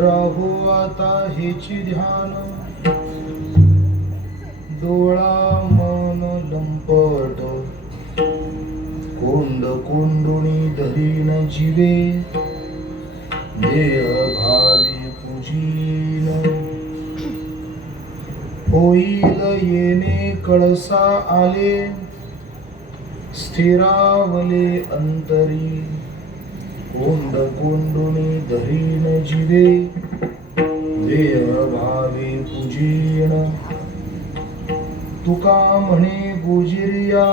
राहो आता हेची ध्यान, डोळा मन लंपट, कोंड कोंडुणी धरीन जीवे, देह भावी पूजीन. होईल येणे कळसा आले, स्थिरावले अंतरी, कोंड कोंडुणी धरीन जीवे, देह भावे पूजीन. तुका म्हणे गोजिरिया,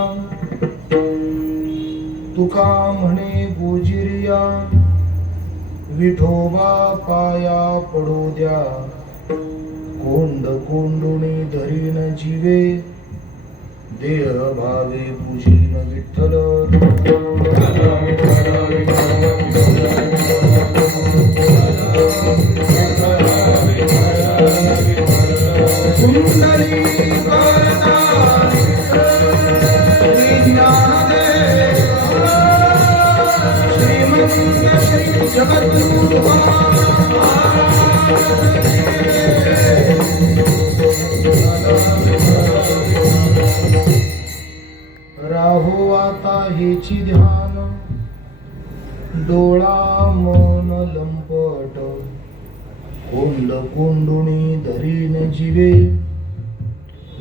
तुका म्हणे गोजिरिया, विठोबा पाया पडू द्या, कोंड कोंडुणी धरीन जीवे, देह भावे पूजीन. विठ्ठल कुंडली श्री जगद्गुरु राहो आता हेची ध्यान, डोळा मन लंपट, कोंड कोंडुणी धरीन जीवे,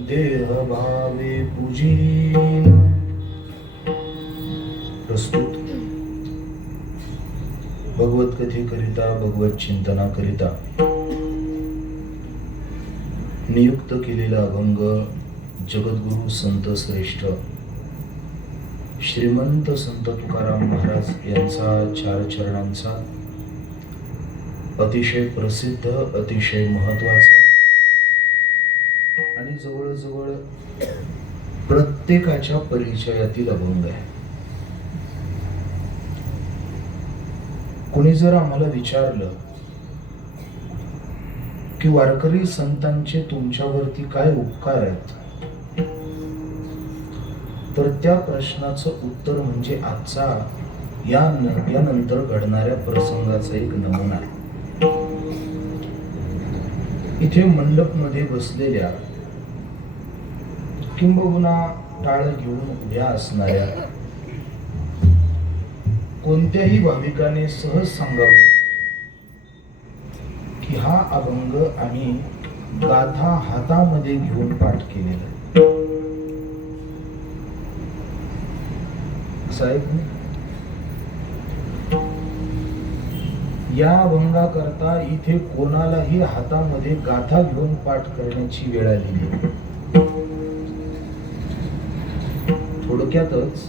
देह भावे पूजीन. प्रस्तुत भगवत कथेकरिता, भगवत चिंतनाकरिता नियुक्त केलेला अभंग जगद्गुरु संत श्रेष्ठ श्रीमंत संत तुकाराम महाराज यांचा चार चरणांचा अतिशय प्रसिद्ध, अतिशय महत्वाचा आणि जवळजवळ प्रत्येकाच्या परिचयातील अभंग आहे. कोणी जर आम्हाला विचारलं की वारकरी संतांचे तुमच्यावरती काय उपकार आहेत, तर त्या प्रश्नाचं उत्तर म्हणजे आजचा यानंतर घडणाऱ्या प्रसंगाचा एक नमुना आहे. इथे मंडप मध्ये बसलेल्या किंबहुना टाळ घेऊन उभ्या असणाऱ्या कोणत्याही भाविकाने सहज सांगावं की हा अभंग आम्ही गाथा हातामध्ये घेऊन पाठ केलेला. साहेब, या अभंगाकरता इथे कोणालाही हातामध्ये गाथा घेऊन पाठ करण्याची वेळ आलेली. थोडक्यातच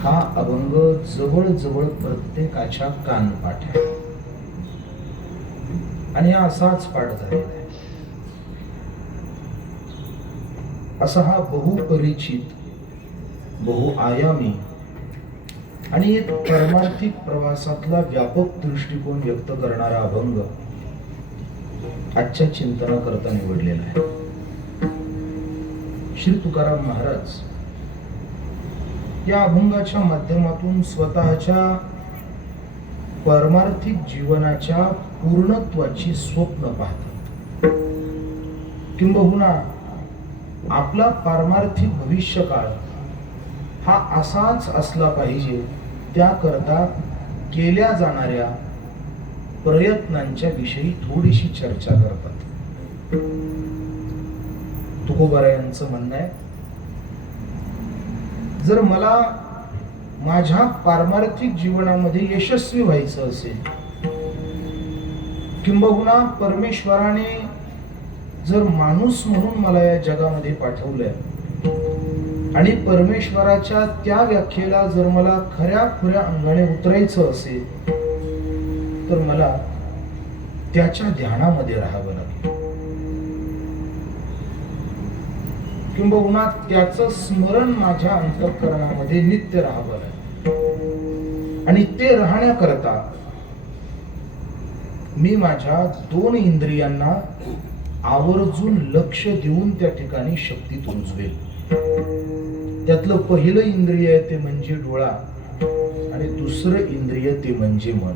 हा अभंग जवळजवळ प्रत्येकाच्या कानपाठ आहे आणि हा असाच पाठ झालेला आहे. असा हा बहुपरिचित, बहुआयामी आणि एक परमार्थिक प्रवासातला व्यापक दृष्टिकोन व्यक्त करणारा अभंग आजच्या चिंतनाकरता निवडलेला आहे. श्री तुकाराम महाराज या अभंगाच्या माध्यमातून स्वतःच्या परमार्थिक जीवनाच्या पूर्णत्वाची स्वप्न पाहतात, किंबहुना आपला पारमार्थिक भविष्यकाळ हा असाच असला पाहिजे त्याकरता केल्या जाणाऱ्या प्रयत्नांच्या विषयी थोडीशी चर्चा करतात. तुकोबारायांचं म्हणणं आहे, जर मला माझ्या पारमार्थिक जीवनामध्ये यशस्वी व्हायचं असेल, किंबहुना परमेश्वराने जर माणूस म्हणून मला या जगामध्ये पाठवलंय आणि परमेश्वराच्या त्या व्याख्येला जर मला खऱ्या खुऱ्या अंगाने उतरायचं असेल, तर मला त्याच्या ध्यानामध्ये राहावं लागेल, किंबहुना त्याचं स्मरण माझ्या अंतःकरणामध्ये नित्य राहावं लागेल. आणि ते राहण्याकरता मी माझ्या दोन इंद्रियांना आवर्जून लक्ष देऊन त्या ठिकाणी शक्तीत रुजवेल. त्यातलं पहिलं इंद्रिय आहे ते म्हणजे डोळा आणि दुसरं इंद्रिय ते म्हणजे मन.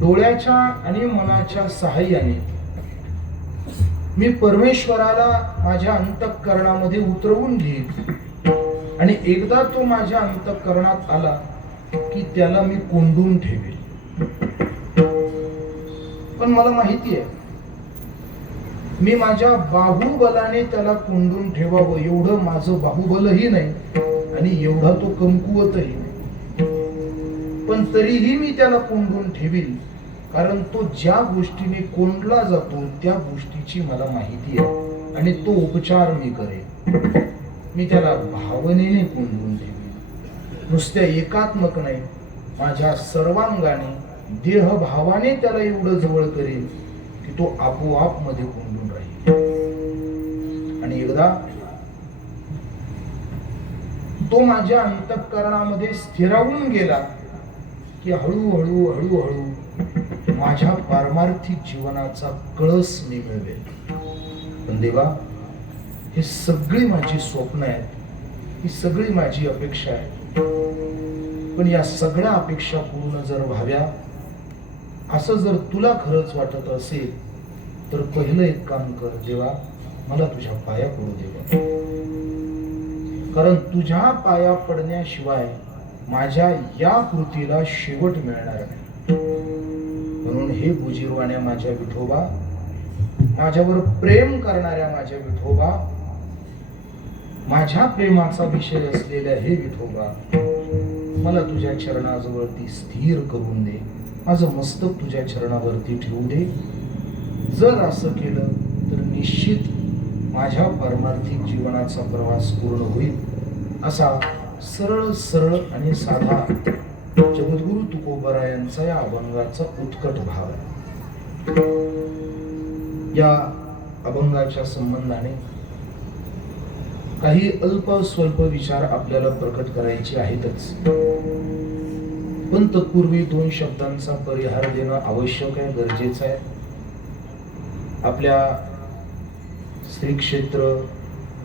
डोळ्याच्या आणि मनाच्या सहाय्याने मी परमेश्वराला माझ्या अंतःकरणामध्ये उतरवून घेईन आणि एकदा तो माझ्या अंतःकरणात आला की त्याला मी कोंडून ठेवेल. पण मला माहिती आहे मी माझ्या बाहुबलाने त्याला कोंडून ठेवावं एवढं माझं बाहुबलही नाही आणि एवढा तो कमकुवतही नाही. पण तरीही मी त्याला कोंडून ठेवील, कारण तो ज्या गोष्टीने कोंडला जातो त्या गोष्टीची मला माहिती आहे आणि तो उपचार मी करेन. मी त्याला भावनेने कोंडून ठेवील, नुसत्या एकात्मक नाही, माझ्या सर्वांगाने देहभावाने त्याला एवढं जवळ करेल की तो आपोआप मध्ये कोंडून राहील. आणि एकदा तो माझ्या अंतःकरणामध्ये स्थिरावून गेला की हळूहळू हळूहळू माझ्या पारमार्थिक जीवनाचा कळस मी मिळवेल. पण देवा, हे सगळी माझी स्वप्न आहेत, ही सगळी माझी अपेक्षा आहे. पण या सगळ्या अपेक्षा पूर्ण जर व्हाव्या असं जर तुला खरंच वाटत असेल तर पहिलं एक काम कर देवा, मला तुझ्या पाया पडू देवा. कारण तुझ्या पाया पडण्याशिवाय माझ्या या कृतीला शेवट मिळणार नाही. म्हणून हे बुजीरवाण्या माझ्या विठोबा, माझ्यावर प्रेम करणाऱ्या माझ्या विठोबा, माझ्या प्रेमाचा विषय असलेल्या हे विठोबा, मला तुझ्या चरणाजवळती स्थिर करून दे. माझं मस्तक तुझ्या चरणावरती ठेवू दे. जर असं केलं तर निश्चित माझ्या पारमार्थिक जीवनाचा प्रवास पूर्ण होईल. असा सरळ सरळ आणि साधा जगद्गुरु तुकोबरायांचा या अभंगाचा उत्कट भाव आहे. या अभंगाच्या संबंधाने काही अल्प स्वल्प विचार आपल्याला प्रकट करायचे आहेतच, पण तत्पूर्वी 2 शब्दांचा परिहार देणं आवश्यक आहे, गरजेचं आहे. आपल्या श्री क्षेत्र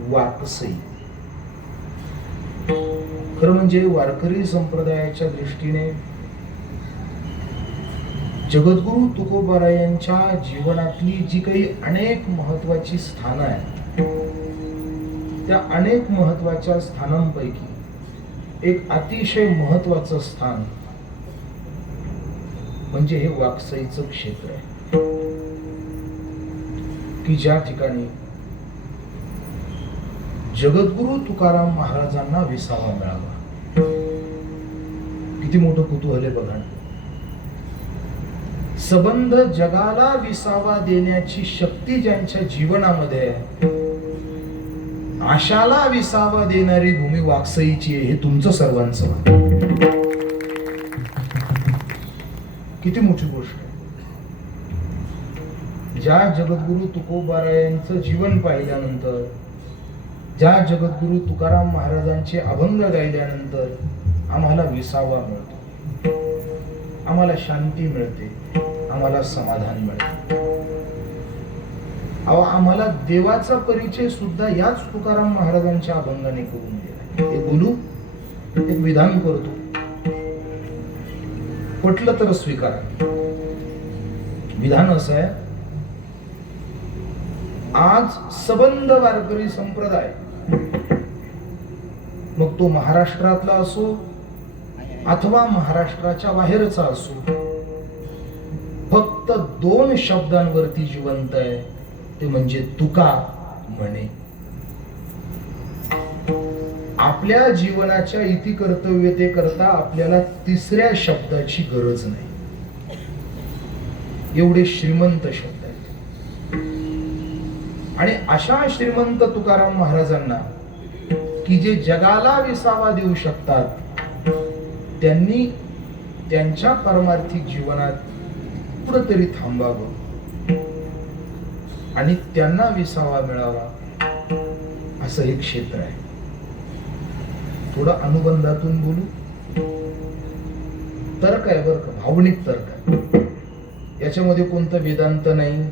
वाकसई, खरं म्हणजे वारकरी संप्रदायाच्या दृष्टीने जगद्गुरु तुकोबारायांच्या जीवनातली जी काही अनेक महत्वाची स्थानं आहेत, त्या अनेक महत्वाच्या स्थानांपैकी एक अतिशय महत्वाचं स्थान म्हणजे हे वाकसईचं क्षेत्र आहे, की ज्या ठिकाणी जगद्गुरु तुकाराम महाराजांना विसावा मिळावा. किती मोठं कुतूहल आहे बघा. सबंध जगाला विसावा देण्याची शक्ती ज्यांच्या जीवनामध्ये आहे, आशाला विसावा देणारी भूमी वाकसईची आहे. हे तुमचं सर्वांचं किती मोठी गोष्ट आहे. ज्या जगद्गुरु तुकोबारायांचं जीवन पाहिल्यानंतर, ज्या जगद्गुरु तुकाराम महाराजांचे अभंग गायल्यानंतर आम्हाला विसावा मिळतो, आम्हाला शांती मिळते, आम्हाला समाधान मिळते. आम्हाला देवाचा परिचय सुद्धा याच तुकाराम महाराजांच्या अभंगाने करून दिला. हे बोलू, एक विधान करतो, पटलं तर स्वीकारा. विधान असं आहे, आज सबंध वारकरी संप्रदाय, मग तो महाराष्ट्रातला असो अथवा महाराष्ट्राच्या बाहेरचा असो, फक्त 2 शब्दांवरती जिवंत आहे, ते म्हणजे तुका म्हणे. आपल्या जीवनाच्या इति कर्तव्यतेकरता आपल्याला 3ऱ्या शब्दाची गरज नाही. एवढे श्रीमंत शब्द आहेत. आणि अशा श्रीमंत तुकाराम महाराजांना, की जे जगाला विसावा देऊ शकतात, त्यांनी त्यांच्या पारमार्थिक जीवनात कुठंतरी थांबावं आणि त्यांना विसावा मिळावा, असं एक क्षेत्र आहे. थोडं अनुबंधातून बोलू. तर्क आहे बरं का, भावनिक तर्क आहे. याच्यामध्ये कोणतं वेदांत नाही,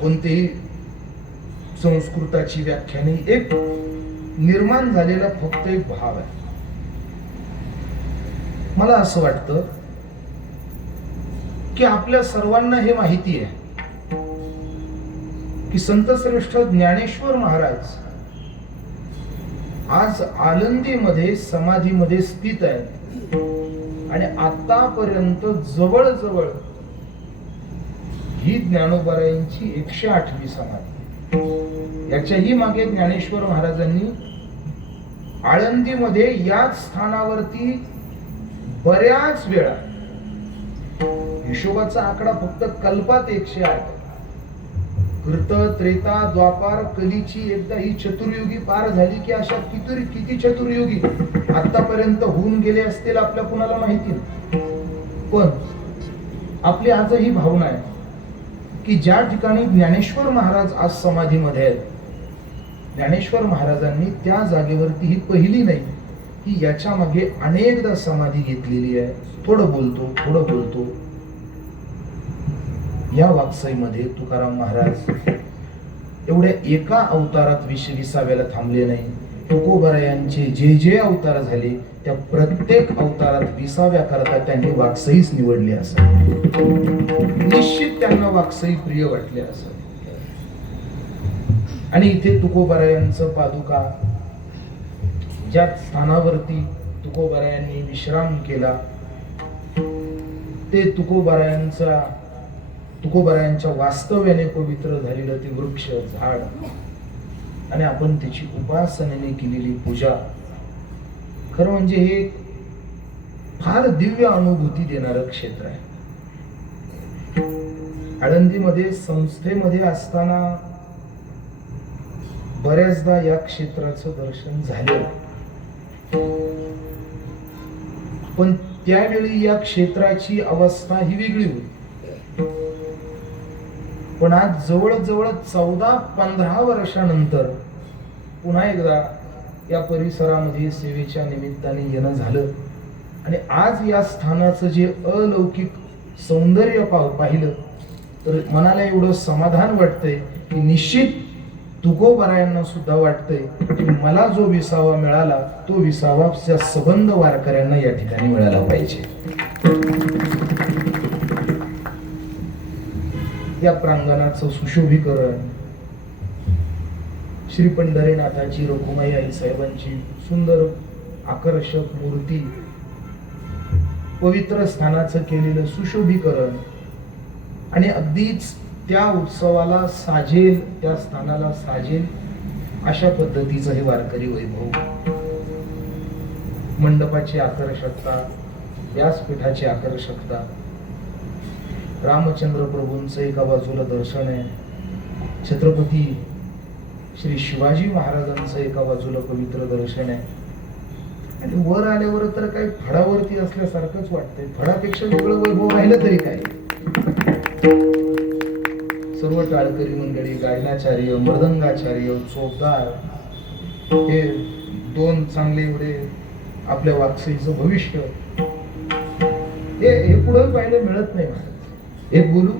कोणतेही संस्कृताची व्याख्या नाही. एक निर्माण झालेला फक्त एक भाव आहे. मला असं वाटतं की आपल्या सर्वांना हे माहिती आहे की संत श्रेष्ठ ज्ञानेश्वर महाराज आज आळंदीमध्ये समाधीमध्ये स्थित आहेत आणि आतापर्यंत जवळजवळ ही ज्ञानोबारायांची 108वी समाधी. याच्याही मागे ज्ञानेश्वर महाराजांनी आळंदीमध्ये याच स्थानावरती बऱ्याच वेळा, हिशोबाचा आकडा फक्त कल्पात 108, कृत त्रेता द्वापार कलीची एकदा ही चतुर्युगी पार झाली की अशा किती चतुर्युगी आतापर्यंत होऊन गेले असतील आपल्या कुणाला माहिती नाही. पण आपली आजही भावना आहे की ज्या ठिकाणी ज्ञानेश्वर महाराज आज समाधीमध्ये आहेत, ज्ञानेश्वर महाराजांनी त्या जागेवरती ही पहिली नाही की याच्या मागे अनेकदा समाधी घेतलेली आहे. थोडं बोलतो या वाकसईमध्ये तुकाराम महाराज एवढ्या एका अवतारात 20-20व्याला थांबले नाही. तुकोबरायांचे जे अवतार झाले त्या प्रत्येक अवतारात 20व्या करता त्यांनी वाकसईच निवडली असं, निश्चित त्यांना वाकसई प्रिय वाटले असं. आणि इथे तुकोबरायांचं पादुका ज्या स्थानावरती तुकोबरायांनी विश्राम केला ते तुकोबरायांच्या वास्तव्याने पवित्र झालेलं ते वृक्ष झाड आणि आपण त्याची उपासनेने केलेली पूजा, खरं म्हणजे हे फार दिव्य अनुभूती देणारं क्षेत्र आहे. आळंदीमध्ये संस्थेमध्ये असताना बऱ्याचदा या क्षेत्राचं दर्शन झालं, पण त्यावेळी या क्षेत्राची अवस्था ही वेगळी होती. पण आज जवळजवळ 14-15 वर्षानंतर पुन्हा एकदा या परिसरामध्ये सेवेच्या निमित्ताने येणं झालं आणि आज या स्थानाचं जे अलौकिक सौंदर्य पाहिलं तर मनाला एवढं समाधान वाटतंय की निश्चित तुकोबरायांना सुद्धा वाटतंय की मला जो विसावा मिळाला तो विसावा त्या सबंध वारकऱ्यांना या ठिकाणी मिळाला पाहिजे. या प्रांगणाचं सुशोभीकरण, श्री पंढरीनाथाची रखुमाई आई साहेबांची सुंदर आकर्षक मूर्ती, पवित्र स्थानाचं केलेलं सुशोभीकरण आणि अगदीच त्या उत्सवाला साजेल, त्या स्थानाला साजेल अशा पद्धतीचं हे वारकरी वैभव, मंडपाची आकर्षकता, व्यासपीठाची आकर्षकता, रामचंद्र प्रभूंचं एका बाजूला दर्शन आहे, छत्रपती श्री शिवाजी महाराजांचं एका बाजूला पवित्र दर्शन आहे आणि वर आल्यावर तर काही फडावरती असल्यासारखंच वाटतंय. फडापेक्षा वेगळं वैभव राहिलं तरी काय. सर्व टाळकरी मंडळी, गायनाचार्य, मृदंगाचार्य, चोपदार, हे 2 चांगले एवढे आपल्या वाकसईचं भविष्य हे पुढे पाहायला मिळत नाही. एक बोलू,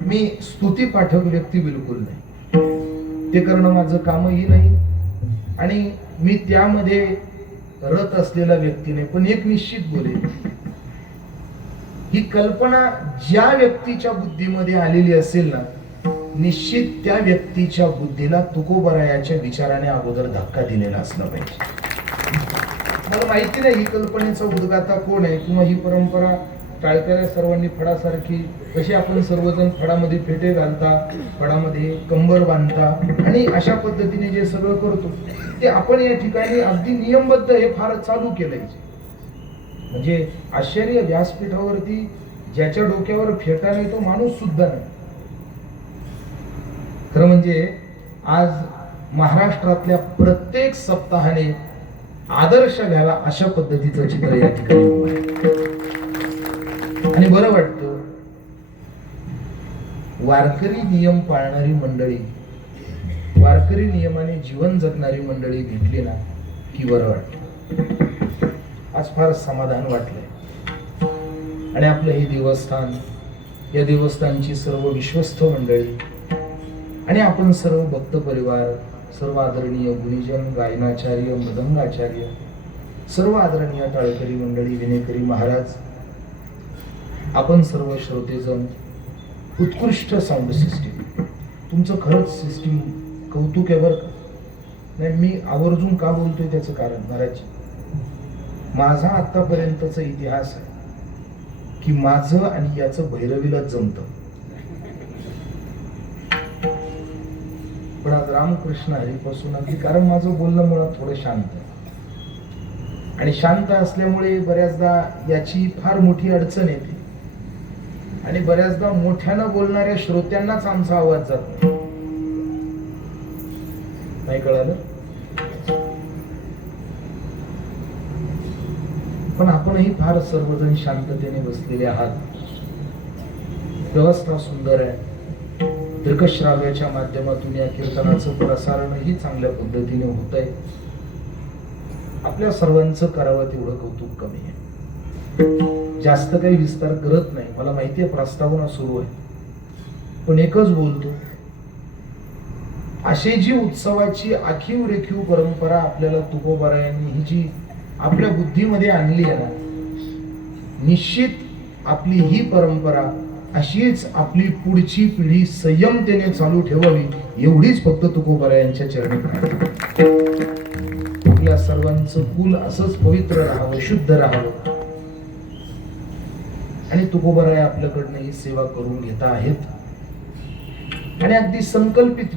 मी स्तुती पाठक व्यक्ती बिलकुल नाही, ते करणं माझं कामही नाही आणि मी त्यामध्ये रत असलेला व्यक्ती नाही. पण एक निश्चित बोलेल, ही कल्पना ज्या व्यक्तीच्या बुद्धीमध्ये आलेली असेल ना, निश्चित त्या व्यक्तीच्या बुद्धीला तुकोबरायाच्या विचाराने अगोदर धक्का दिलेला असला पाहिजे. मला माहिती नाही ही कल्पनेचा उद्गाता कोण आहे किंवा ही परंपरा टाळकऱ्या सर्वांनी फडासारखी, कशी आपण सर्वजण फडामध्ये फेटे घालता, फडामध्ये कंबर बांधता आणि अशा पद्धतीने जे सगळं करतो ते आपण या ठिकाणी अगदी नियमबद्ध हे फार चालू केलंय. म्हणजे आश्चर्य, व्यासपीठावरती ज्याच्या डोक्यावर फेटा नाही तो माणूस सुद्धा नाही. खरं म्हणजे आज महाराष्ट्रातल्या प्रत्येक सप्ताहाने आदर्श घ्यावा अशा पद्धतीचं चित्र या ठिकाणी आणि बरं वाटतं. वारकरी नियम पाळणारी मंडळी, वारकरी नियमाने जीवन जगणारी मंडळी भेटली ना की बरं वाटतं. आज फार समाधान वाटलंय आणि आपलं हे देवस्थान, या देवस्थानची सर्व विश्वस्त मंडळी आणि आपण सर्व भक्त परिवार, सर्व आदरणीय गुणीजन, गायनाचार्य, मृदंगाचार्य, सर्व आदरणीय टाळकरी मंडळी, विनेकरी महाराज, आपण सर्व श्रोतेजण उत्कृष्ट साऊंड सिस्टीम, तुमचं खरंच सिस्टीम कौतुक आहे बरं का. नाही, मी आवर्जून का बोलतोय त्याचं कारण महाराज, माझा आतापर्यंतचा इतिहास आहे की माझं आणि याचं भैरवीला जमतं. पण आज रामकृष्ण हरीपासून अगदी, कारण माझं बोलणं मुळात थोडं शांत आहे आणि शांत असल्यामुळे बऱ्याचदा याची फार मोठी अडचण येते आणि बऱ्याचदा मोठ्यानं बोलणाऱ्या श्रोत्यांनाच आमचा आवाज जात नाही कळालं. पण आपणही फार सर्वजण शांततेने बसलेले आहात. व्यवस्था सुंदर आहे. दृकश्राव्याच्या माध्यमातून या कीर्तनाचं प्रसारणही चांगल्या पद्धतीने होत आहे. आपल्या सर्वांचं करावं तेवढं कौतुक कमी आहे. जास्त काही विस्तार करत नाही. मला माहिती आहे प्रस्तावना सुरू आहे, पण एकच बोलतो, अशी जी उत्सवाची आखीव रेखीव परंपरा आपल्याला तुकोबारायांनी ही जी आपल्या बुद्धीमध्ये आणली आहे ना, निश्चित आपली ही परंपरा अशीच आपली पुढची पिढी संयमतेने चालू ठेवावी, एवढीच फक्त तुकोबारायांच्या चरणी प्रार्थना. आपल्या सर्वांचं कुल असंच पवित्र राहावं, शुद्ध राहावं आणि तुकोबाराय आपल्याकडनं ही सेवा करून घेता आहेत. आणि अगदी संकल्पित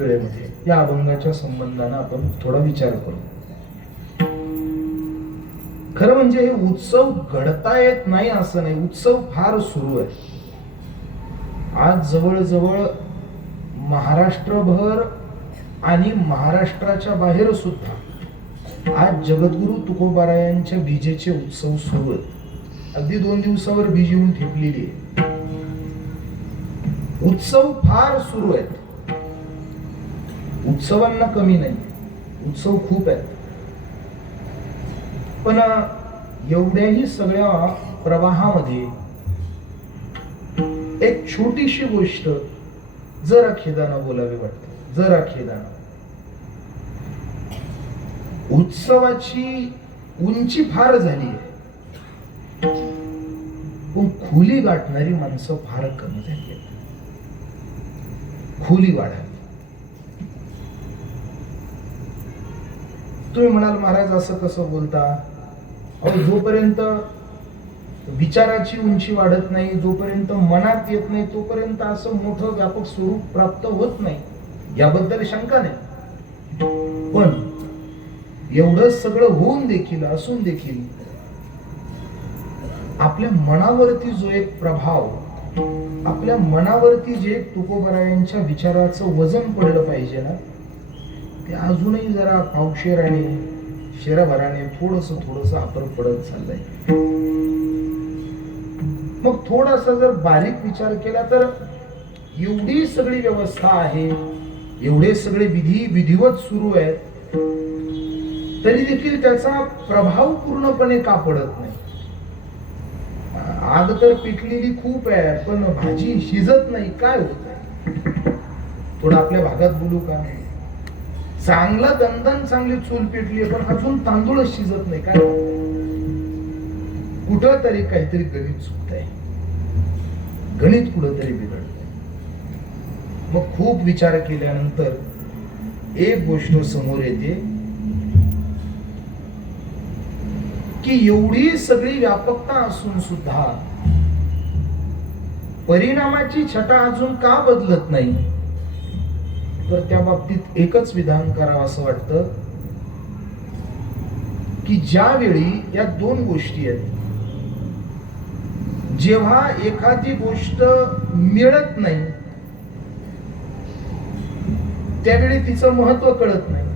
वेळेमध्ये या अभंगाच्या संबंधानं आपण थोडा विचार करू. खरं म्हणजे हे उत्सव घडता येत नाही असं नाही, उत्सव फार सुरू आहे. आज जवळजवळ महाराष्ट्रभर आणि महाराष्ट्राच्या बाहेर सुद्धा आज जगद्गुरु तुकोबारायांच्या बीजेचे उत्सव सुरू आहेत. अगदी 2 दिवसावर बीज येऊन ठेपलेली आहे. उत्सव फार सुरू आहेत. उत्सवांना कमी नाही, उत्सव खूप आहेत. पण एवढ्याही सगळ्या प्रवाहामध्ये एक छोटीशी गोष्ट जरा खेदानं बोलावी वाटते, जरा खेदानं. उत्सवाची उंची फार झाली आहे, पण खोली गाठणारी माणसं फार कमी झाली आहेत. खोली वाढावी. तुम्ही म्हणाल महाराज असं कसं बोलता? अहो, जोपर्यंत विचाराची उंची वाढत नाही, जोपर्यंत मनात येत नाही, तोपर्यंत असं मोठं व्यापक स्वरूप प्राप्त होत नाही, याबद्दल शंका नाही. पण एवढं सगळं होऊन देखील, असून देखील आपल्या मनावरती जो एक प्रभाव, आपल्या मनावरती जे तुकोबारायांच्या विचाराचं वजन पडलं पाहिजे ना, ते अजूनही जरा पावशेर आणि शेराभराने थोडस हापर पडत चाललंय. मग थोडासा जर बारीक विचार केला तर एवढी सगळी व्यवस्था आहे, एवढे सगळे विधिवत सुरू आहेत, तरी देखील त्याचा प्रभाव पूर्णपणे का पडत नाही? आग तर पिकलेली खूप आहे, पण भाजी शिजत नाही. काय होत आहे? थोडं आपल्या भागात बोलू का? चांगला दणदण चांगली चूल पेटली, पण अजून तांदूळच शिजत नाही. काय कुठं तरी काहीतरी गणित चुकतंय, गणित कुठंतरी बिघडतंय. मग खूप विचार केल्यानंतर एक गोष्ट समोर येते की एवढी सगळी व्यापकता असून सुद्धा परिणामाची छटा अजून का बदलत नाही? तर त्या बाबतीत एकच विधान करावं असं वाटतं की ज्यावेळी या 2 गोष्टी आहेत, जेव्हा एखादी गोष्ट मिळत नाही त्यावेळी तिचं महत्व कळत नाही,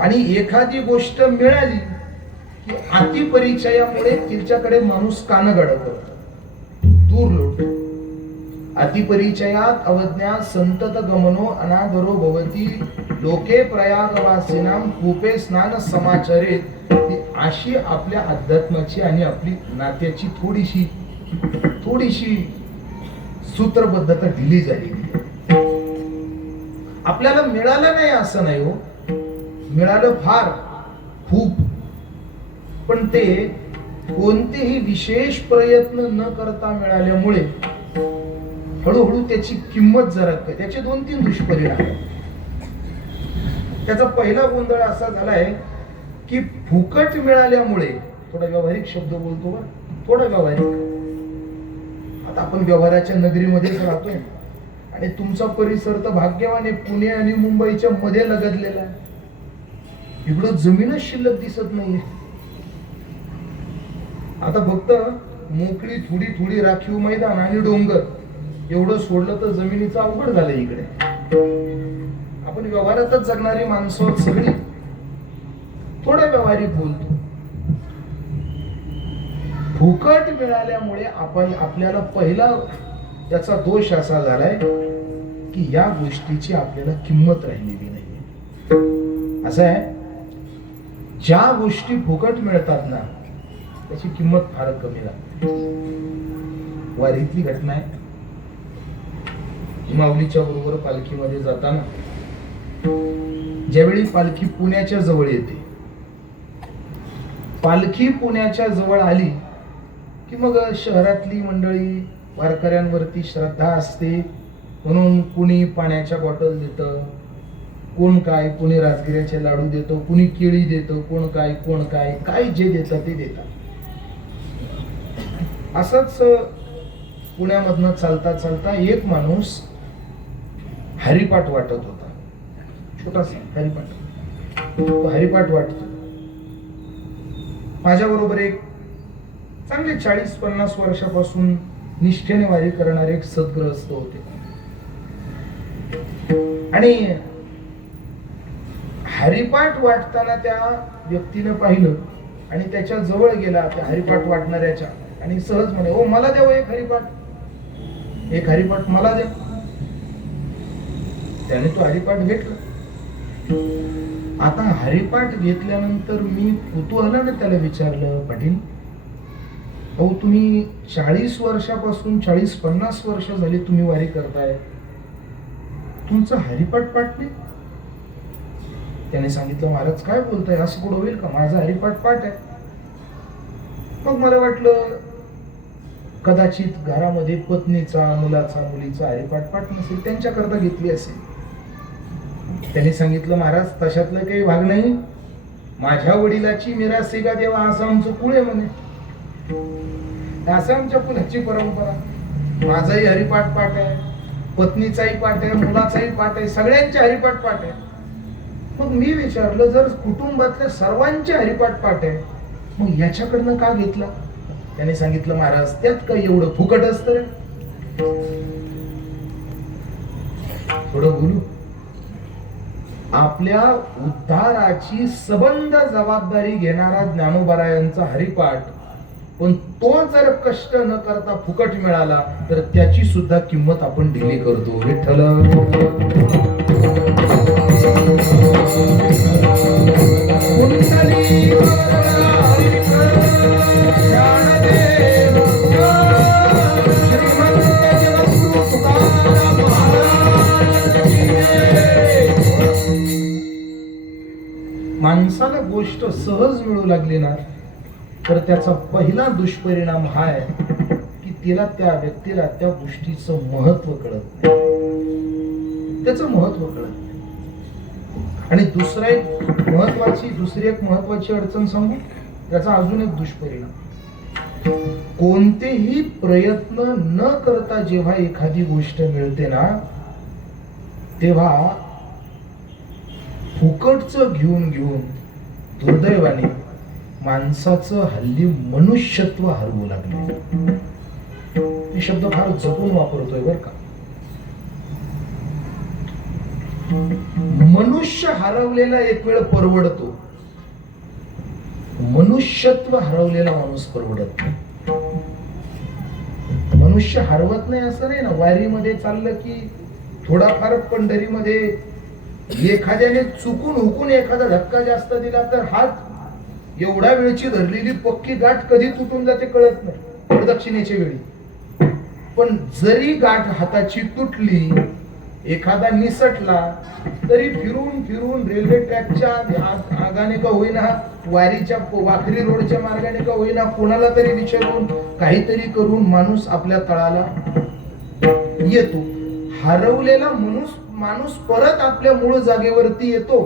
आणि एखादी गोष्ट मिळाली की अतिपरिचयामुळे तिच्याकडे माणूस कान गडतो, दूर लोटतो. अतिपरिचयात अवज्ञा संतत गमनो अनादरो भवती लोके प्रयागवासिनाम कूपे स्नान समाचरेत. अशी आपल्या अध्यात्माची आणि आपली नात्याची थोडीशी सूत्रबद्धता ढिली झाली. आपल्याला मिळालं नाही असं नाही हो, मिळालं फार खूप, पण ते कोणतेही विशेष प्रयत्न न करता मिळाल्यामुळे हळूहळू त्याची किंमत जरा त्याचे 2-3 दुष्परिणाम आहेत. त्याचा पहिला गोंधळ असा झालाय की फुकट मिळाल्यामुळे, थोडा व्यावहारिक शब्द बोलतो बरं, थोडा व्यावहारिक. आता आपण व्यवहाराच्या नगरीमध्येच राहतोय आणि तुमचा परिसर तर भाग्यवान आहे, पुणे आणि मुंबईच्या मध्ये लगदलेला आहे. इकडं जमीनच शिल्लक दिसत नाहीये. आता फक्त मोकळी थोडी थोडी राखीव मैदान आणि डोंगर एवढं सोडलं तर जमिनीचं अवघड झालं इकडे. आपण व्यवहारातच जगणारी माणसं सगळी थोडं व्यावहारिक बोलतो. फुकट मिळाल्यामुळे आपण आपल्याला पहिला त्याचा दोष असा झालाय की या गोष्टीची आपल्याला किंमत राहिलेली नाही. असं आहे, ज्या गोष्टी फुकट मिळतात ना त्याची किंमत फार कमी लागते. वारीतली घटना आहे. माऊलीच्या बरोबर पालखीमध्ये जाताना ज्यावेळी पालखी पुण्याच्या जवळ येते, पालखी पुण्याच्या जवळ आली की मग शहरातली मंडळी वारकऱ्यांवरती श्रद्धा असते म्हणून कुणी पाण्याच्या बॉटल देतं, कोण काय, कोणी राजगिऱ्याचे लाडू देतो, कुणी केळी देतो, कोण काय काय जे देतात ते देतात. असंच पुण्यामधनं चालता चालता एक माणूस हरिपाठ वाटत होता. छोटासा हरिपाठ वाटतो. माझ्या बरोबर एक चांगले 40-50 वर्षापासून निष्ठेने वारी करणारे एक सद्गृहस्थ होते आणि हरिपाठ वाटताना त्या व्यक्तीने पाहिलं आणि त्याच्या जवळ गेला, त्या हरिपाठ वाटणाऱ्याच्या, आणि सहज म्हणे, ओ मला द्या एक हरिपाठ मला द्या. त्याने तो हरिपाठ घेतला. आता हरिपाठ घेतल्यानंतर मी कुतूहलाने त्याला विचारलं, पाटील अहो तुम्ही 40 वर्षापासून 40-50 वर्ष झाली तुम्ही वारी करताय, तुमचं हरिपाठ पाठ नाही? त्याने सांगितलं, महाराज काय बोलताय, असं कुठं होईल का, माझा हरिपाठ पाठ आहे. मग मला वाटलं कदाचित घरामध्ये पत्नीचा, मुलाचा, मुलीचा हरिपाठ पाठ नसेल, त्यांच्याकरता घेतली असेल. त्यांनी सांगितलं, महाराज तशातलं काही भाग नाही, माझ्या वडिलाची मिरास का देवा असं आमचं कुळ आहे म्हणे, असं आमच्या कुलाची परंपरा. माझाही हरिपाठ पाठ आहे, पत्नीचाही पाठ आहे, मुलाचाही पाठ आहे, सगळ्यांचे हरिपाठ पाठ आहे. मग मी विचारलं, जर कुटुंबातल्या सर्वांचे हरिपाठ पाठ आहे मग याच्याकडनं का घेतला? त्याने सांगितलं, महाराज त्यात काही एवढं फुकट असतं रे. थोडं बोलू. आपल्या उद्धाराची सबंध जबाबदारी घेणारा ज्ञानोबारायांचा हरिपाठ, पण तो जर कष्ट न करता फुकट मिळाला तर त्याची सुद्धा किंमत आपण दिली करतो. विठ्ठल माणसाला गोष्ट सहज मिळू लागली ना तर त्याचा पहिला दुष्परिणाम हा आहे की तिला, त्या व्यक्तीला त्या गोष्टीचं महत्व कळत नाही, त्याचं महत्व कळत नाही. आणि दुसरी एक महत्वाची अडचण सांगू, त्याचा अजून एक दुष्परिणाम, कोणतेही प्रयत्न न करता जेव्हा एखादी गोष्ट मिळते ना तेव्हा फुकटचं घेऊन दुर्दैवाने माणसाचं हल्ली मनुष्यत्व हरवू लागले. हे शब्द फार जपून वापरतोय बर का. मनुष्य हरवलेला एक वेळ परवडतो, मनुष्यत्व हरवलेला माणूस परवडत नाही. मनुष्य हरवत नाही असं नाही ना. वारीमध्ये चाललं की थोडाफार पंढरीमध्ये एखाद्याने चुकून हुकून एखादा धक्का जास्त दिला तर हात एवढा वेळची धरलेली पक्की गाठ कधी तुटून जाते कळत नाही, प्रदक्षिणेच्या वेळी. पण जरी गाठ हाताची तुटली एखादा निसटला तरी फिरून फिरून रेल्वे ट्रॅकच्या आगाने का होईना, वारीच्या वाखरी रोडच्या मार्गाने का होईना, कोणाला तरी विचारून काहीतरी करून माणूस आपल्या तळाला येतो. हरवलेला माणूस परत आपल्या मूळ जागेवरती येतो.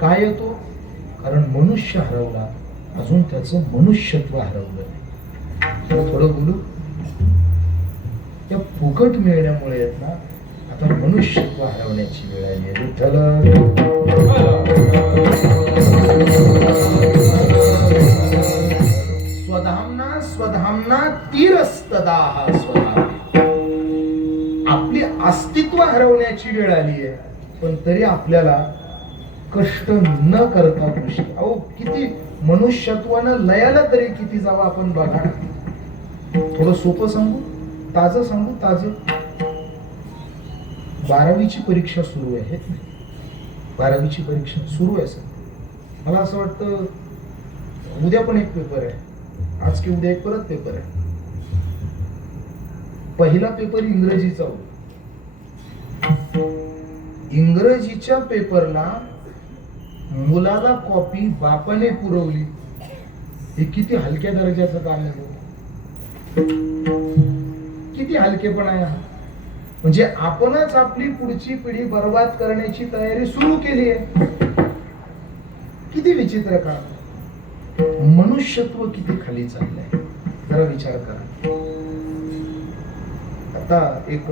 काय येतो? कारण मनुष्य हरवला, अजून त्याचं मनुष्यत्व हरवलं नाही. थोडं बोलू. त्या फुकट मिळण्यामुळे आहेत ना, आता मनुष्यत्व हरवण्याची वेळ आली आहे. विठ्ठल स्वधामना स्वधामना तीरस्तदाह स्वधाम. आपली अस्तित्व हरवण्याची वेळ आली आहे, पण तरी आपल्याला कष्ट न करता गोष्टी. अहो किती मनुष्यत्वानं लयाला तरी किती जावं आपण बघा. थोडं सोपं सांगू, ताजं सांगू, ताजं. 12वीची परीक्षा सुरू आहे. 12वीची परीक्षा सुरू आहे सर. मला असं वाटतं उद्या पण एक पेपर आहे, आज की उद्या एक परत पेपर आहे. पहिला पेपर इंग्रजीचा होता. इंग्रजीच्या पेपरला मुलाला कॉपी बापाने पुरवली. हे किती हलक्या दर्जाचं काम आहे, किती हलकेपणा आहे. म्हणजे आपणच आपली पुढची पिढी बर्बाद करण्याची तयारी सुरू केली आहे. किती विचित्र काम. मनुष्यत्व किती खाली चाललंय, जरा विचार करा. आता एक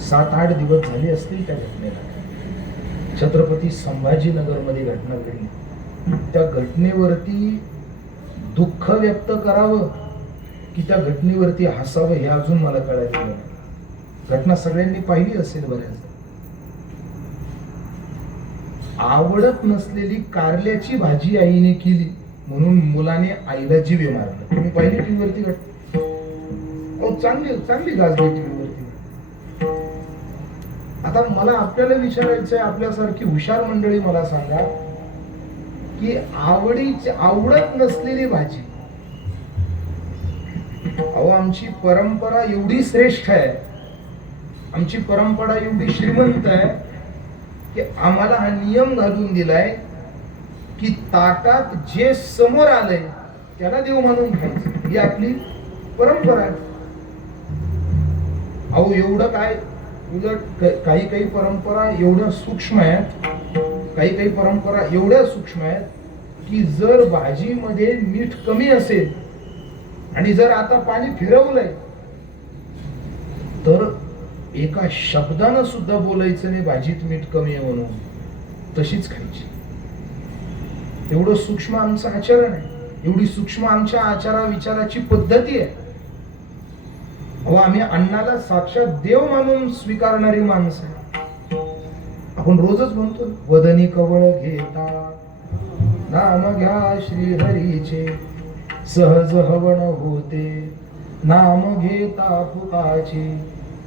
7-8 दिवस झाले असतील त्या घटनेला. छत्रपती संभाजीनगर मध्ये घटना घडली. त्या घटनेवरती दुःख व्यक्त करावं की त्या घटनेवरती हसावं हे अजून मला कळायचं नाही. घटना सगळ्यांनी पाहिली असेल बऱ्याच. आवडत नसलेली कारल्याची भाजी आईने केली म्हणून मुलाने आईला जीवे मारला. तुम्ही पाहिली टीव्हीवरती घटना? चांगली गाजली टीव्हीवरती. आता मला आपल्याला विचारायचं आहे, आपल्यासारखी हुशार मंडळी मला सांगा की आवडत नसलेली भाजी. अहो आमची परंपरा एवढी श्रेष्ठ आहे, आमची परंपरा एवढी श्रीमंत आहे की आम्हाला हा नियम घालून दिलाय की ताटात जे समोर आलंय त्याला देव मानून खायचं. ही आपली परंपरा आहे. अहो एवढं काय, उलट काही परंपरा एवढ्या सूक्ष्म आहेत, काही परंपरा एवढ्या सूक्ष्म आहेत की जर भाजीमध्ये मीठ कमी असेल आणि जर आता पाणी फिरवलंय तर एका शब्दानं सुद्धा बोलायचं नाही भाजीत मीठ कमी आहे म्हणून, तशीच खायची. एवढं सूक्ष्म आमचं आचरण आहे, एवढी सूक्ष्म आमच्या आचारा विचाराची पद्धती आहे. अहो आम्ही अन्नाला साक्षात देव मानून स्वीकारणारी माणसं. आपण रोजच म्हणतो वदनी कवळ घेता नाम घ्या श्री हरीचे, सहज हवण होते नाम घेता फुकाचे,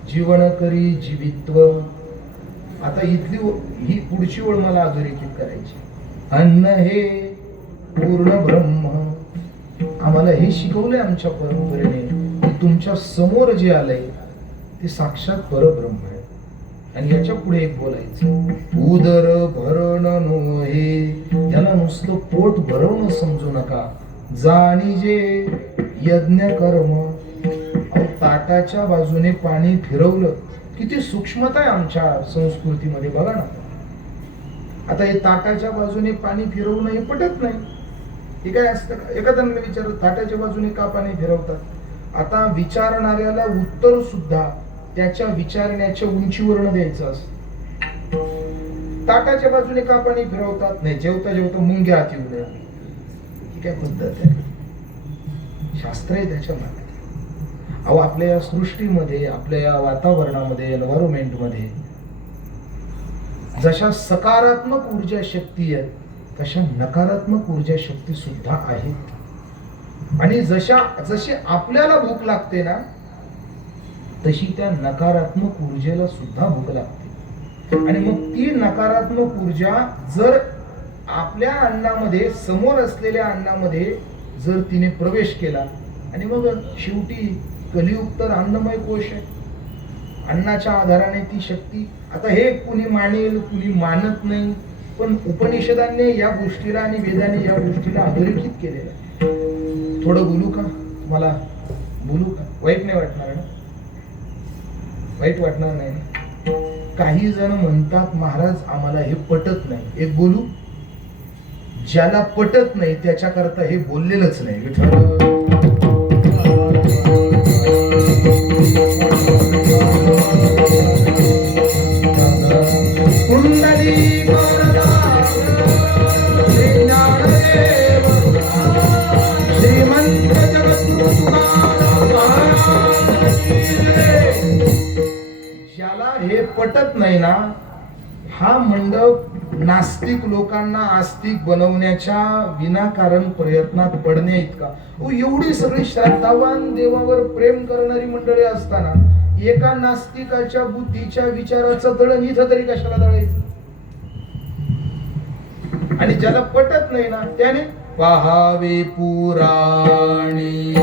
जीवन करी जीवित्व. आता ही पुढची ओळ मला अधोरेखित करायची. अन्न हे पूर्ण ब्रह्म. आम्हाला हे शिकवलंय आमच्या परंपरेने की तुमच्या समोर जे आलंय ते साक्षात परब्रह्म आहे. आणि याच्या पुढे एक बोलायचं, उदर भरण नोहे. त्याला नुसतं पोट भरवणं समजू नका, जाणीजे यज्ञ कर्म. ताटाच्या बाजूने पाणी फिरवलं, किती सूक्ष्मता आहे आमच्या संस्कृतीमध्ये बघा ना. आता हे ताटाच्या बाजूने पाणी फिरवणं हे पटत नाही. हे काय असतं? एखाद्याने विचारलं ताटाच्या बाजूने का पाणी फिरवतात? आता विचारणाऱ्याला उत्तर सुद्धा त्याच्या विचारण्याच्या उंचीवरनं द्यायचं असतं. ताटाच्या बाजूने का पाणी फिरवतात? नाही, जेवता जेवता मुंग्या आत येऊ नये. ही काय पद्धत आहे? शास्त्र आहे त्याच्या मागे. अहो आपल्या या सृष्टीमध्ये, आपल्या या वातावरणामध्ये, एन्व्हायरमेंटमध्ये जशा सकारात्मक ऊर्जा शक्ती आहेत तशा नकारात्मक ऊर्जा शक्ती सुद्धा आहेत. आणि जशी आपल्याला भूक लागते ना तशी त्या नकारात्मक ऊर्जेला सुद्धा भूक लागते. आणि मग ती नकारात्मक ऊर्जा जर आपल्या अन्नामध्ये, समोर असलेल्या अन्नामध्ये जर तिने प्रवेश केला, आणि मग शेवटी कलियुग तर अन्नमय कोश आहे. अन्नाच्या आधाराने ती शक्ती. आता हे कुणी मानेल कुणी मानत नाही, पण उपनिषदांनी या गोष्टीला आणि वेदाने या गोष्टीला अधोरेखित केलेलं आहे. थोडं बोलू का? मला बोलू का? वाईट नाही वाटणार ना? वाईट वाटणार नाही ना? काही जण म्हणतात महाराज आम्हाला हे पटत नाही. एक बोलू, ज्याला पटत नाही त्याच्याकरता हे बोललेलंच नाही. विठ्ठल ज्याला हे पटत नाही ना, हा मंडप नास्तिक लोकांना आस्तिक बनवण्याच्या विनाकारण प्रयत्नात पडण्या इतका. एवढी सगळी श्रद्धावान देवावर प्रेम करणारी मंडळी असताना एका नास्तिकाच्या बुद्धीच्या विचाराचं दळण इथं तरी कशाला दळायचं? आणि ज्याला पटत नाही ना त्याने पहावे पुराणी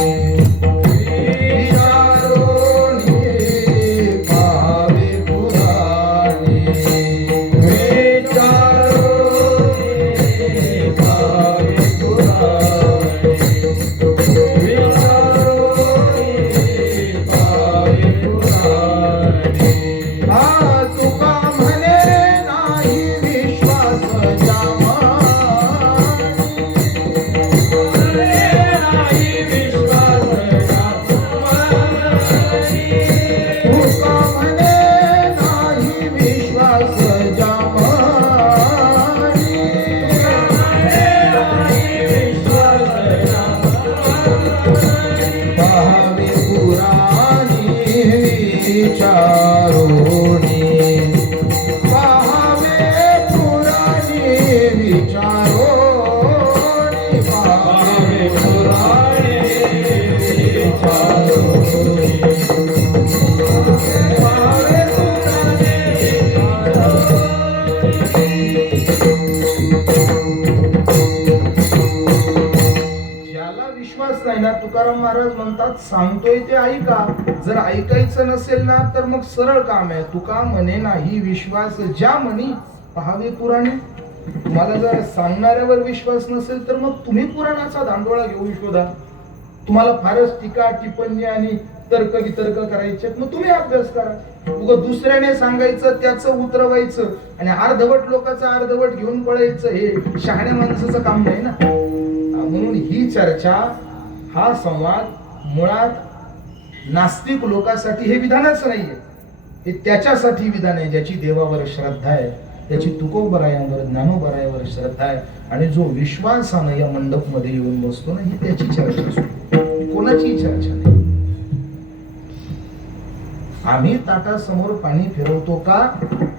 तुकाराम महाराज म्हणतात सांगतोय ते ऐका. जर ऐकायचं नसेल ना तर मग सरळ काम आहे. तुका म्हणे नाही विश्वास ज्या म्हणी पहावे पुराणे. तुम्हाला जर सांगणाऱ्यावर विश्वास नसेल तर मग तुम्ही पुराणाचा धांडोळा घेऊन शोधा. तुम्हाला फारच टीका टिप्पणी आणि तर्क वितर्क करायचे मग तुम्ही अभ्यास करा. उगाच दुसऱ्याने सांगायचं त्याचं उतरवायचं आणि अर्धवट लोकांचं अर्धवट घेऊन पळायचं हे शहाण्या माणसाचं काम नाही ना. म्हणून ही चर्चा हा संवाद मुळात नास्तिक लोकांसाठी हे विधानच नाहीये. हे त्याच्यासाठी विधान आहे ज्याची देवावर श्रद्धा आहे, त्याची तुकोबरायांवर ज्ञानोबरायावर श्रद्धा आहे आणि जो विश्वासानं या मंडप मध्ये येऊन बसतो ना, ही त्याची चर्चा असतो, कोणाची चर्चा नाही. आम्ही ताटासमोर पाणी फिरवतो का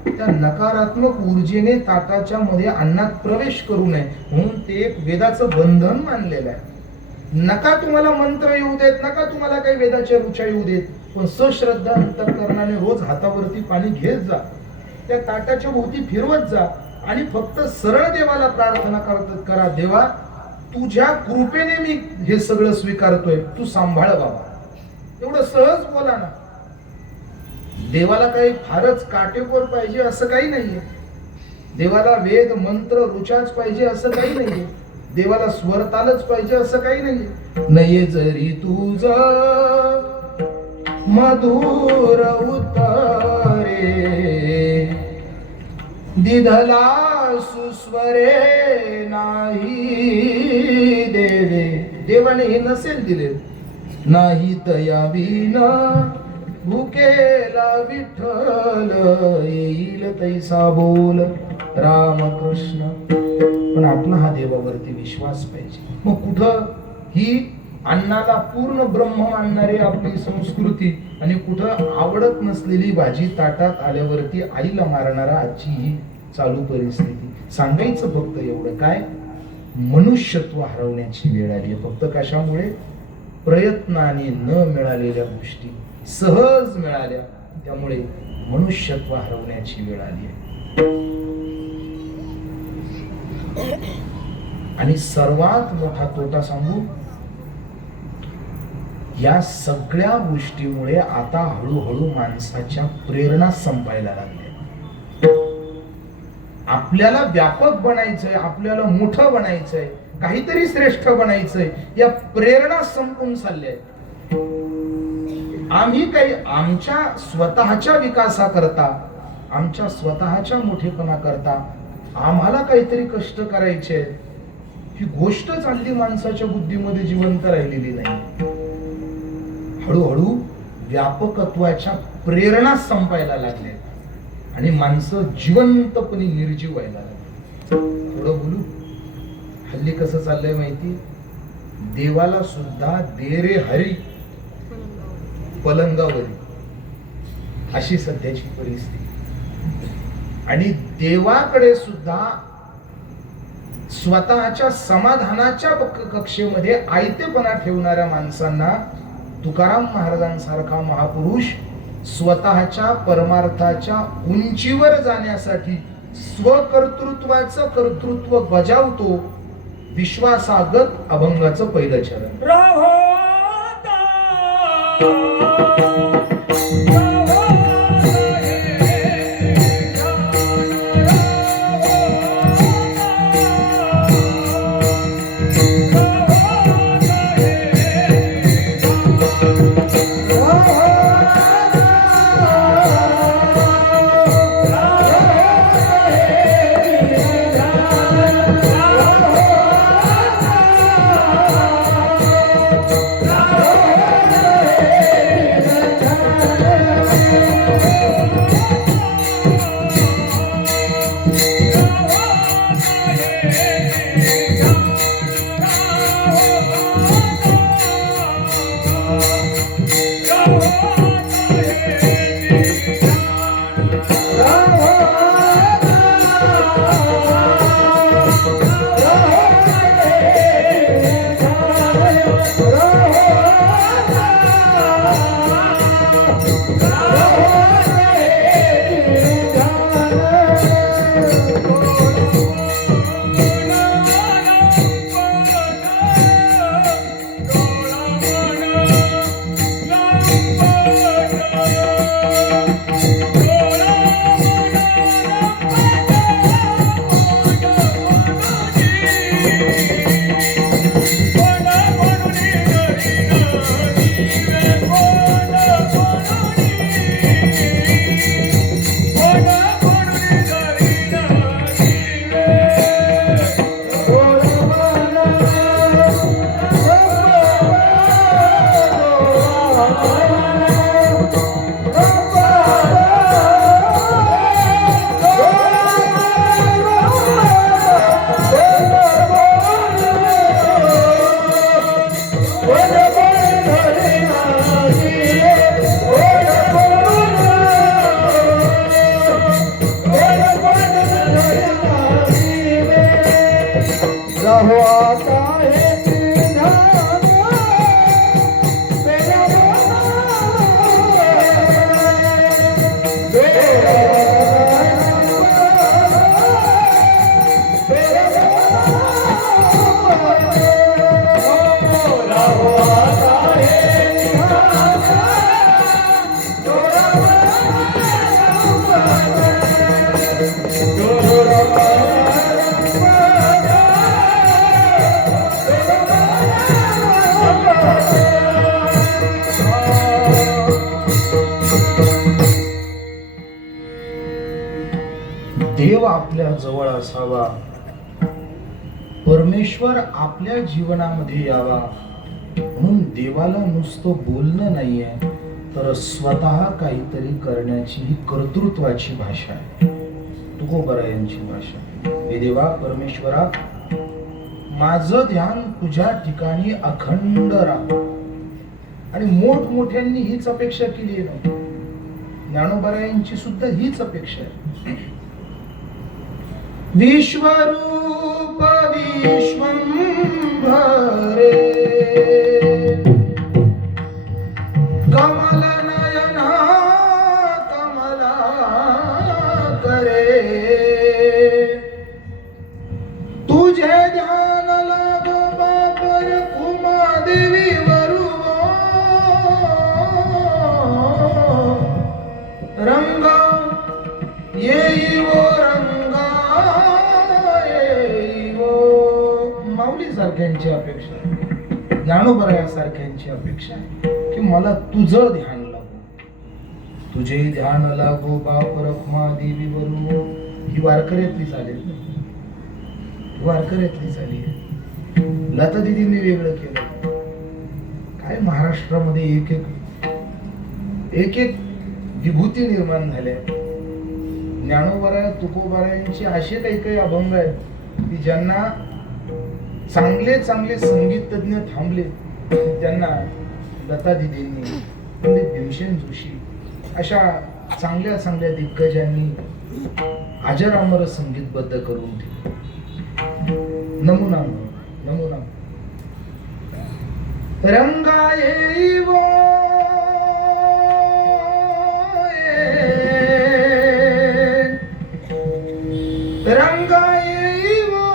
त्या नकारात्मक ऊर्जेने ताटाच्या मध्ये अन्नात प्रवेश करू नये म्हणून ते एक वेदाचं बंधन मानलेलं आहे. नका तुम्हाला मंत्र येऊ देत, नका तुम्हाला काही वेदाच्या रुचा येऊ देत, पण सश्रद्धा अंतःकरणाने रोज हातावरती पाणी घेत जा, त्या ताटाच्या भोवती फिरवत जा आणि फक्त सरळ देवाला प्रार्थना करा, देवा तुझ्या कृपेने मी हे सगळं स्वीकारतोय, तू सांभाळ बाबा. एवढं सहज बोला ना. देवाला काही फारच काटेकोर पाहिजे असं काही नाहीये. देवाला वेद मंत्र रुचाच पाहिजे असं काही नाहीये. देवाला स्वरतालच पाहिजे असं काही नाहीये. नये जरी तुझ मधुर उतारे दिधला सुस्वरे नाही देवे. देवाने हे नसेल दिले. नाही तया विन भुकेला विठ्ठल येईल तैसा बोल रामकृष्ण. पण आपला हा देवावरती विश्वास पाहिजे. मग कुठं ही अन्नाला पूर्ण ब्रह्म मानणारी आपली संस्कृती आणि कुठं आवडत नसलेली भाजी ताटात आल्यावरती आईला मारणारा आजची ही चालू परिस्थिती. सांगायचं फक्त एवढं काय, मनुष्यत्व हरवण्याची वेळ आली आहे. फक्त कशामुळे? प्रयत्नाने न मिळालेल्या गोष्टी सहज मिळाल्या, त्यामुळे मनुष्यत्व हरवण्याची वेळ आली आहे. आणि सर्वात मोठा तोटा सांगू, या सगळ्या गोष्टीमुळे आता हळूहळू माणसाच्या प्रेरणा संपायला लागल्या. आपल्याला व्यापक बनायचंय, आपल्याला मोठं बनायचंय, काहीतरी श्रेष्ठ बनायचंय, या प्रेरणा संपून चालल्या. आम्ही काही आमच्या स्वतःच्या विकासाकरता, आमच्या स्वतःच्या मोठेपणा करता आम्हाला काहीतरी कष्ट करायचे, ही गोष्ट चालली माणसाच्या बुद्धीमध्ये जिवंत राहिलेली नाही. हळूहळू व्यापकत्वाच्या प्रेरणा संपायला लागल्या आणि माणसं जिवंतपणे निर्जीव व्हायला लागले. थोडं बोलू. हल्ली कसं चाललंय माहिती? देवाला सुद्धा दे रे हरी पलंगावरी, अशी सध्याची परिस्थिती. आणि देवाकडे सुद्धा स्वतःच्या समाधानाच्या कक्षेमध्ये आयतेपणा ठेवणाऱ्या माणसांना तुकाराम महाराजांसारखा महापुरुष स्वतःच्या परमार्थाच्या उंचीवर जाण्यासाठी स्वकर्तृत्वाचं कर्तृत्व बजावतो. विश्वासागत अभंगाचं पहिलं चरण. देव आपल्या जवळ असावा, परमेश्वर आपल्या जीवनामध्ये यावा, म्हणून देवाला नुसतं बोलणं नाहीये, तर स्वतः काहीतरी करण्याची ही कर्तृत्वाची भाषा आहे, तुकोबरायांची भाषा. हे देवा परमेश्वरा, माझं ध्यान तुझ्या ठिकाणी अखंड राहा. आणि मोठमोठ्यांनी हीच अपेक्षा केली आहे ना, ज्ञानोबरायांची सुद्धा हीच अपेक्षा आहे. विश्वरूप विश्वंभरे कमल नयना कमला करे, तुझे ध्यान लागो बापर उमा देवी वरुवा, माऊली सारख्यांची अपेक्षा आहे, ज्ञानोबा सारख्यांची अपेक्षा आहे की मला तुझं ध्यान लागो, तुझे ध्यान लागो बाप रखमा देवी वरून. ही वारकऱ्यातली चालेल, वारकऱ्यातली चालेल. लता दिदींनी वेगळं केलं. काय महाराष्ट्रामध्ये एक एक विभूती निर्माण झाल्या. ज्ञानोबा तुकोबारायांचे असे काही अभंग आहेत की ज्यांना चांगले चांगले संगीत तज्ञ थांबले, त्यांना लता दिदींनी, पंडित भीमसेन जोशी अशा चांगल्या चांगल्या दिग्गजांनी अजरामर संगीतबद्ध करून ठेवले. नमुना नमुना रंगा येईवो रंगा येईवो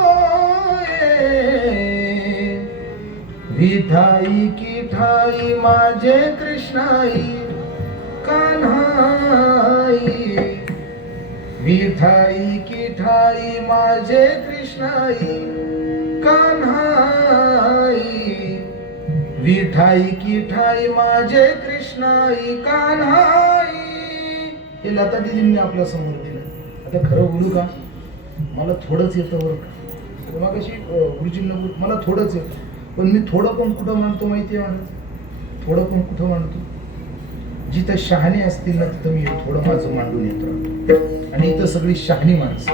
विठाई की ठाई माझे कृष्णाई कान्हाई, विठाई की ठाई माझे कृष्णाई कान्हाई, विठाई की ठाई माझे कृष्णाई कान्हाई. हे लता दिदींनी आपल्या समोर दिलं. आता खरं बोलू का, मला थोडंच येतं बरं का. तेव्हा कशी गुरुजींना मला थोडंच येतं, पण मी थोडं पण कुठं मांडतो माहिती आहे मला, थोडं पण कुठं मांडतो, जिथं शहाणे असतील ना तिथं मी थोडं माझं मांडून येतो. आणि इथं सगळी शहाणी माणसं,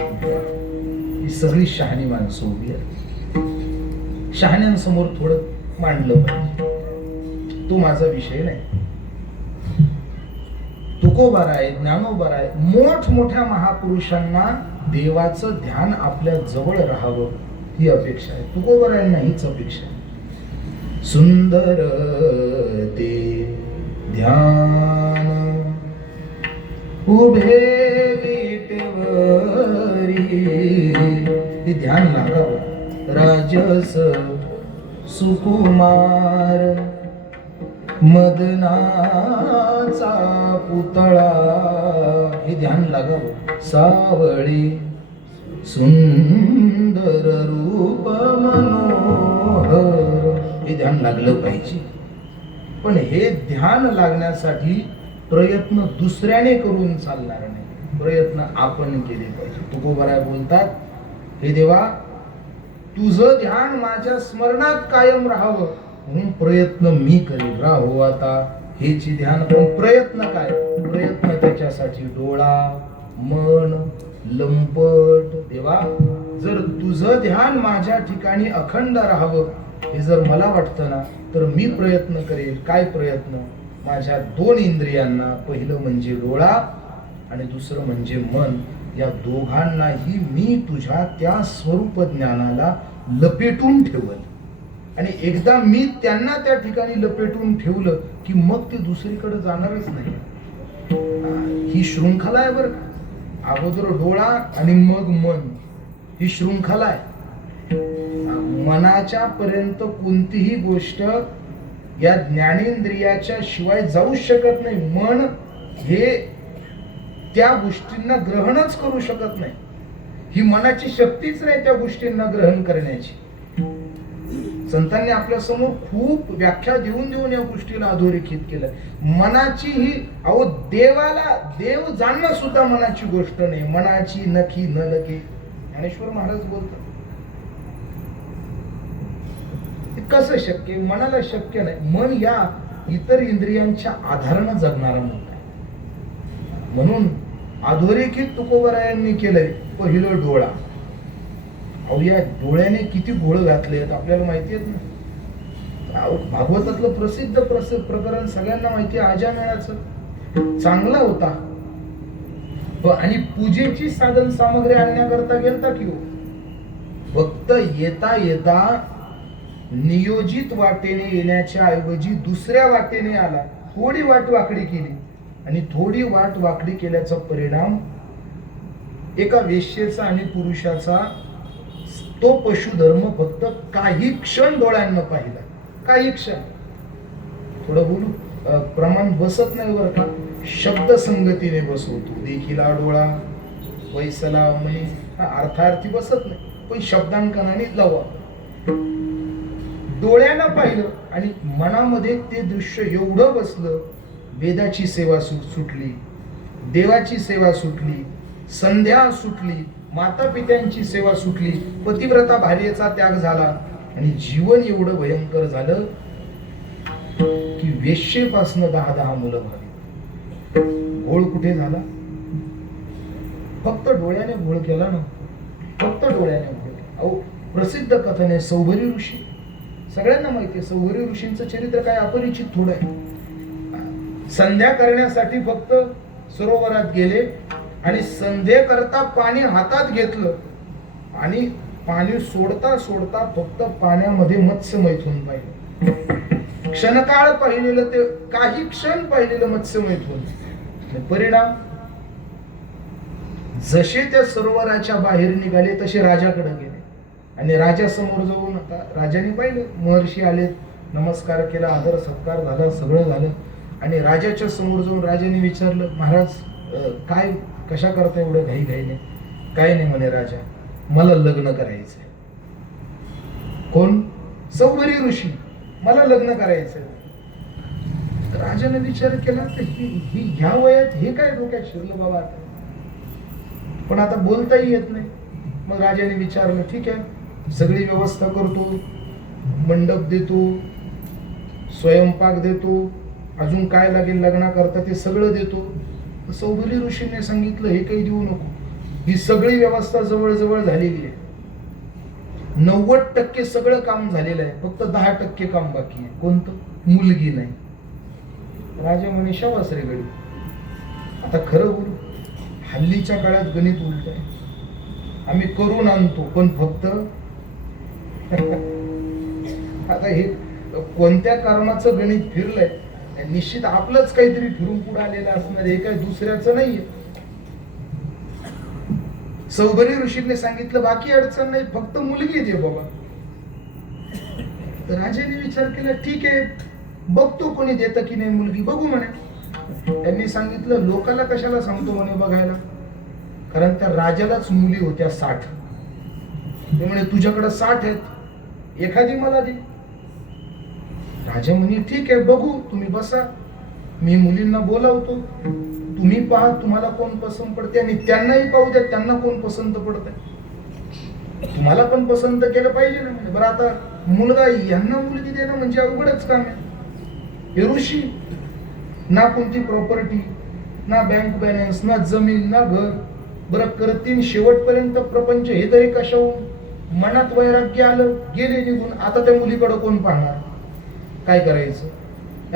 ही सगळी शहाणी माणसं उभी आहेत. शहाण्यांसमोर थोडं मांडलं पाहिजे, तो माझा विषय नाही. तुकोबार आहे, ज्ञानोबार आहे, मोठमोठ्या महापुरुषांना देवाचं ध्यान आपल्या जवळ राहावं ही अपेक्षा आहे. तुकोबारायांना हीच अपेक्षा आहे. सुंदर ते ध्यान उभे विटेवरी, हे ध्यान लागावं. राजस सुकुमार मदनाचा पुतळा, हे ध्यान लागावं. सावळी सुंदर रूप मनोहर, हे ध्यान लागलं पाहिजे. पण हे ध्यान लागण्यासाठी प्रयत्न दुसऱ्याने करून चालणार नाही, प्रयत्न आपण केले पाहिजे. तुकोबाराय बोलतात, हे देवा तुझं ध्यान माझ्या स्मरणात कायम राहावं म्हणून प्रयत्न मी करीन. राहो आता हेची ध्यान, पण प्रयत्न काय, प्रयत्न त्याच्यासाठी डोळा मन लंपट. देवा जर तुझं ध्यान माझ्या ठिकाणी अखंड राहावं हे जर मला वाटतं ना, तर मी प्रयत्न करेल. काय प्रयत्न, माझ्या दोन इंद्रियांना, पहिलं म्हणजे डोळा आणि दुसरं म्हणजे मन, या दोघांनाही मी तुझ्या त्या स्वरूप ज्ञानाला लपेटून ठेवल. आणि एकदा मी त्यांना त्या ठिकाणी लपेटून ठेवलं की मग ते दुसरीकडे जाणारच नाही. ही शृंखला आहे बरं का. अगोदर डोळा आणि मग मन, ही शृंखला आहे. मनाच्या पर्यंत कोणतीही गोष्ट या ज्ञानेंद्रियाच्या शिवाय जाऊ शकत नाही. मन हे त्या गोष्टींना ग्रहणच करू शकत नाही. ही मनाची शक्तीच नाही त्या गोष्टींना ग्रहण करण्याची. संतांनी आपल्या समोर खूप व्याख्या देऊन देऊन या गोष्टीला अधोरेखित केलं. मनाची ही, अहो देवाला देव जाणणं सुद्धा मनाची गोष्ट नाही. मनाची नखी न लके, ज्ञानेश्वर महाराज बोलतात. कसं शक्य, मनाला शक्य नाही. मन या इतर इंद्रियांच्या आधारानं जगणारा मन आहे. म्हणून अधोरेखित तुकोबारायांनी केलंय. पहिलं डोळा. अहो या डोळ्याने किती घोळ घातले आपल्याला माहिती आहेत ना. भागवतातलं प्रसिद्ध प्रकरण सगळ्यांना माहिती आहे. अजामेळाचं चांगला होता आणि पूजेची साधन सामग्री आणण्याकरता गेलता की हो. फक्त येता येता नियोजित वाटेने येण्याच्या ऐवजी दुसऱ्या वाटेने आला. थोडी वाट वाकडी केली आणि थोडी वाट वाकडी केल्याचा परिणाम एका वेश्येचा आणि पुरुषाचा तो पशुधर्म फक्त काही क्षण डोळ्यांना पाहिला. काही क्षण. थोडं बोलू प्रमाण बसत नाही बरं का. शब्द संगतीने बसवतो. देखीला डोळा वैसला म्हणे अर्थार्थी बसत नाही, पण शब्दांकनाने लावा. डोळ्यानं पाहिलं आणि मनामध्ये ते दृश्य एवढं बसलं, वेदाची सेवा सुटली, देवाची सेवा सुटली, संध्या सुटली, माता पित्यांची सेवा सुटली, पतिव्रता भार्येचा त्याग झाला आणि जीवन एवढं भयंकर झालं की वेश्येपासनं 10 मुलं व्हावी. घोळ कुठे झाला? फक्त डोळ्याने घोळ केला ना, फक्त डोळ्याने घोळ केला. अहो, प्रसिद्ध कथन आहे सौभरी ऋषी, सगळ्यांना माहिती आहे. सौभरी ऋषींचं चरित्र काय अपरिचित थोडं आहे. संध्या करण्यासाठी फक्त सरोवरात गेले आणि संध्ये करता पाणी हातात घेतलं आणि पाणी सोडता सोडता फक्त पाण्यामध्ये मत्स्य मैथून पाहिलं. क्षणकाळ पाहिलेलं, ते काही क्षण पाहिलेलं मत्स्य मैथून. परिणाम, जसे त्या सरोवराच्या बाहेर निघाले तसे राजाकडे गेले आणि राजा समोर जाऊन, आता राजाने पाहिलं महर्षी आले, नमस्कार केला, आदर सत्कार झाला, सगळं झालं आणि राजाच्या समोर जाऊन राजाने विचारलं, महाराज काय कशा करता एवढं घाई घाईने? काय नाही म्हणे राजा, मला लग्न करायचंय. कोण? सौभरी ऋषी, मला लग्न करायचंय. राजाने विचार केला तर ही ह्या वयात हे काय डोक्यात शिरलं बाबा आता, पण आता बोलताही येत नाही. मग राजाने विचारलं, ठीक आहे, सगळी व्यवस्था करतो, मंडप देतो, स्वयंपाक देतो, अजून काय लागेल लग्नाकरता ते सगळं देतो. सौभरी ऋषीने सांगितलं, हे काही देऊ नको, ही सगळी व्यवस्था जवळजवळ झालेली आहे, 90% सगळं काम झालेलं आहे, फक्त 10% काम बाकी आहे. कोणतं? मुलगी नाही. राजा म्हणे, शाबास रे गडी. आता खरं बोलू, हल्लीच्या काळात गणित उलट आहे. आम्ही करून आणतो, पण फक्त आता हे कोणत्या कारणाचं गणित फिरलंय, निश्चित आपलंच काहीतरी फिरून पुढे आलेलं असणार, हे काही दुसऱ्याचं नाहीये. सौभरी ऋषीने सांगितलं, बाकी अडचण नाही, फक्त मुलगी दे बाबा. तर राजाने विचार केला, ठीक आहे, बघतो कोणी देतं की नाही मुलगी, बघू म्हणे. त्यांनी सांगितलं, लोकाला कशाला सांगतो म्हणे बघायला, कारण त्या राजालाच मुली होत्या 60. ते म्हणे, तुझ्याकडे 60 आहेत, एखादी मला दे. राजा म्हणे, ठीक आहे, बघू, तुम्ही बसा, मी मुलींना बोलावतो, तुम्ही पहा तुम्हाला कोण पसंत पडते आणि त्यांनाही पाहू द्या त्यांना कोण पसंत पडतंय. तुम्हाला पण पसंत केलं पाहिजे ना. म्हणजे बरं, आता मुलगा यांना मुलगी देणं म्हणजे अवघडच काम आहे. हे ऋषी, ना कोणती प्रॉपर्टी, ना बँक बॅलन्स, ना जमीन, ना घर, बरं करतीन शेवटपर्यंत प्रपंच, हे तरी कशाहून? मनात वैराग्य आलं, गेले निघून. आता त्या मुलीकडे कोण पाहणार? काय करायचं?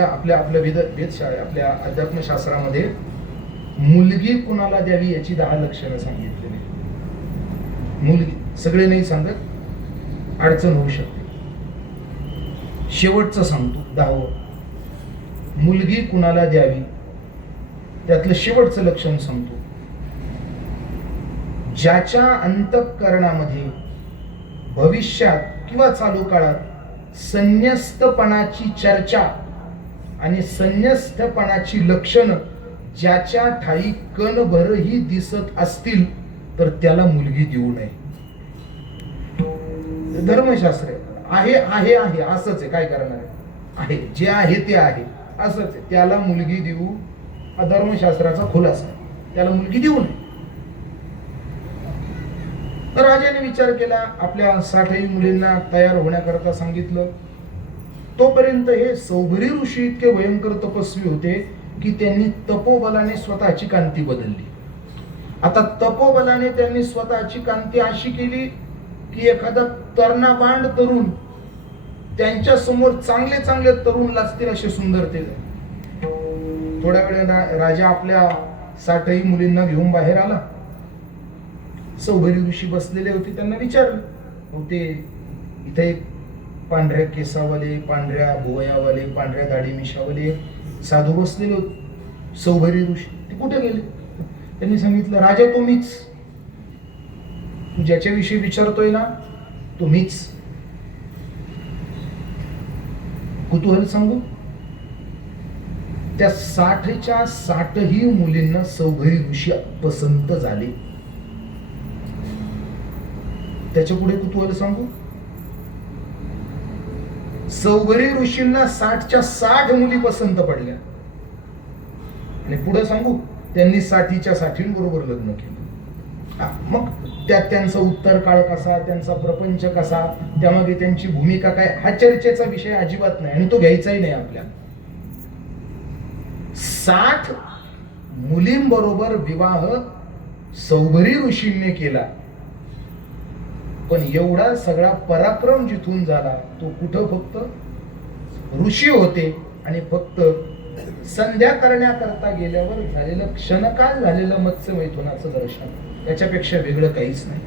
आपल्या वेधशाळे, आपल्या अध्यात्मशास्त्रामध्ये मुलगी कुणाला द्यावी याची 10 लक्षणं सांगितलेली. मुलगी सगळे नाही सांगत, अडचण होऊ शकते. शेवटचं सांगतो, 10वं. मुलगी कुणाला द्यावी त्यातलं शेवटचं लक्षण सांगतो, ज्याच्या अंतःकरणामध्ये भविष्यात किंवा चालू काळात संन्यस्तपणाची चर्चा आणि संन्यस्तपणाची लक्षणं ज्याच्या ठाई कणभरही दिसत असतील तर त्याला मुलगी देऊ नये. धर्मशास्त्र आहे, आहे आहे असंच आहे, काय करणार आहे, जे आहे ते आहे असंच आहे, त्याला मुलगी देऊ, हा धर्मशास्त्राचा खुलासा आहे, त्याला मुलगी देऊ नये. तर राजाने विचार केला, आपल्या 60ही मुलींना तयार होण्याकरता सांगितलं. तोपर्यंत हे सौभरी ऋषी इतके भयंकर तपस्वी होते की त्यांनी तपोबलाने स्वतःची कांती बदलली. आता तपोबलाने त्यांनी स्वतःची कांती अशी केली की एखादा तरुणाबांड तरुण त्यांच्या समोर चांगले चांगले तरुण लाचतील असे सुंदर ते. थोड्या वेळाने राजा आपल्या 60ही मुलींना घेऊन बाहेर आला. सौभरी ऋषी बसलेले होते, त्यांना विचारलं, होते इथे एक पांढऱ्या केसावाले, पांढऱ्या भुवयावाले, पांढऱ्या दाढी मिशावाले साधू बसलेले होते. सौभरी ऋषी, ते कुठे गेले? त्यांनी सांगितलं, राजा तो मीच, तू ज्याच्याविषयी विचारतोय ना तो मीच. कुतूहल सांगू, त्या 60च्या 60ही मुलींना सौभरी ऋषी पसंत झाले. त्याच्या पुढे कुतूहल सांगू, सौभरी ऋषींना 60च्या 60 मुली पसंत पडल्या आणि पुढे सांगू त्यांनी 60च्या 60 बरोबर लग्न केलं. मग त्यात त्यांचा उत्तर काळ कसा, त्यांचा प्रपंच कसा, त्यामागे त्यांची भूमिका काय, हा चर्चेचा विषय अजिबात नाही आणि तो घ्यायचाही नाही आपल्याला. 60 मुलींबरोबर विवाह सौभरी ऋषींनी केला, पण एवढा सगळा पराक्रम जिथून झाला तो कुठं फक्त ऋषी होते आणि फक्त संध्या करण्याकरता गेल्यावर झालेलं क्षणकाल झालेलं मत्स्य मैथुनाचं दर्शन, त्याच्यापेक्षा वेगळं काहीच नाही.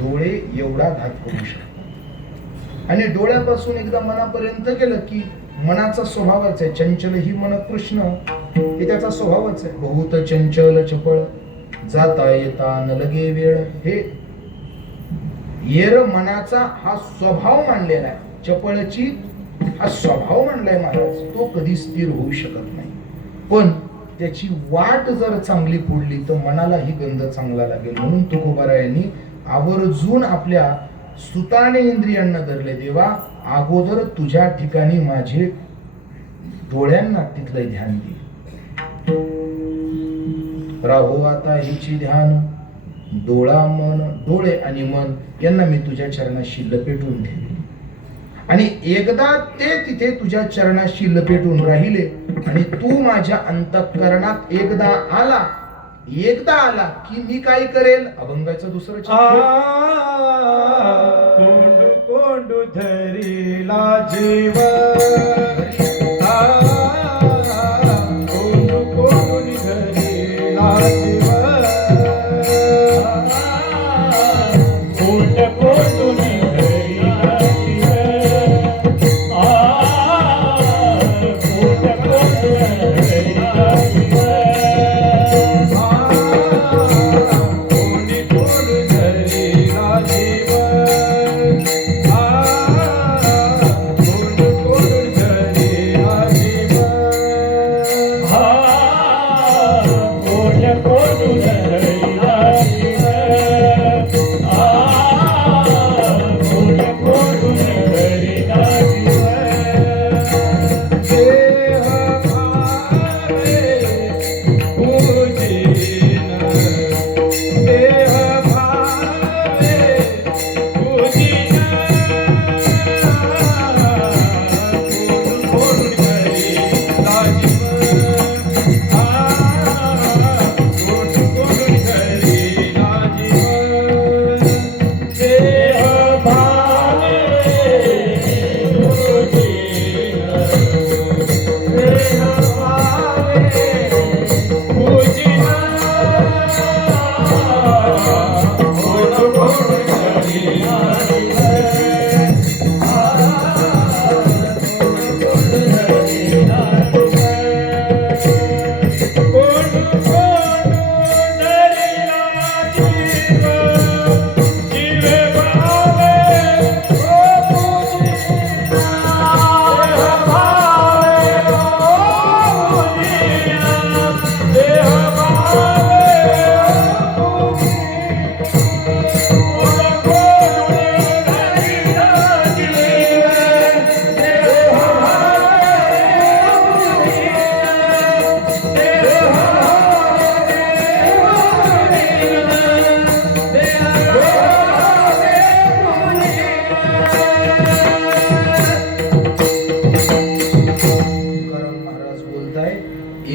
डोळे एवढा घात करू शकतात आणि डोळ्यापासून एकदा मनापर्यंत गेलं की मनाचा स्वभावच आहे. चंचल ही मन कृष्ण हे त्याचा स्वभावच आहे. बहुत चंचल चपळ जाता येता न लगे वेळ, हे येर मनाचा हा स्वभाव मानलेला आहे. चपळची हा स्वभाव मानलाय महाराज, तो कधी स्थिर होऊ शकत नाही. पण त्याची वाट जर चांगली फोडली तर मनालाही गंध चांगला लागेल. म्हणून तुकोबारायांनी आवर्जून आपल्या सुताने इंद्रियांना धरले. देवा अगोदर तुझ्या ठिकाणी माझे डोळ्यांना तिथलं ध्यान दे. राहो आता हिची ध्यान, डोळा मन, डोळे आणि मन यांना मी तुझ्या चरणाशी लपेटून ठेवले. आणि एकदा ते तिथे तुझ्या चरणाशी लपेटून राहिले आणि तू माझ्या अंतःकरणात एकदा आला की मी काय करेल, अभंगाचं दुसरं कोंडू कोंडू धरीला जीव, कोंडू कोंडू धरीला जीव, कोंड कोंडू धरीला जीव, कोंड कोंडू धरीला जीव,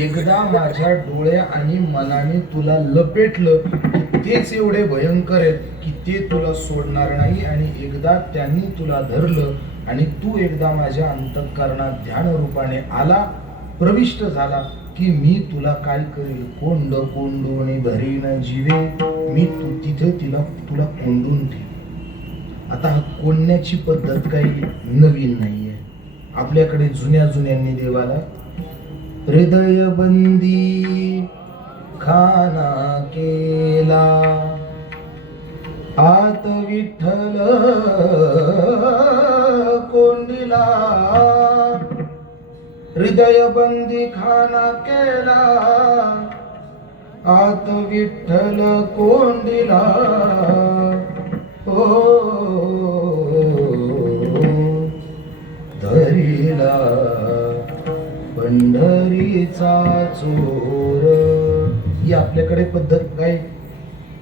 एकदा माझ्या डोळ्या आणि मनाने तुला लपेटलं तेच एवढे भयंकर आहेत की ते तुला सोडणार नाही. आणि एकदा त्यांनी तुला धरलं आणि तू एकदा माझ्या अंतःकरणात ध्यान रूपाने आला, प्रविष्ट झाला की मी तुला काय करेल, कोंड कोंडून भरीन जीवे, मी तू तिथे तुला कोंडून ठेव. आता हा कोंडण्याची पद्धत काही नवीन नाहीये. आपल्याकडे जुन्यांनी देवाला हृदय बंदी खाना केला, आत विठ्ठल कोंडिला, हृदय बंदी खाना केला, आत विठ्ठल कोंडिला. चोर. ही आपल्याकडे पद्धत काय?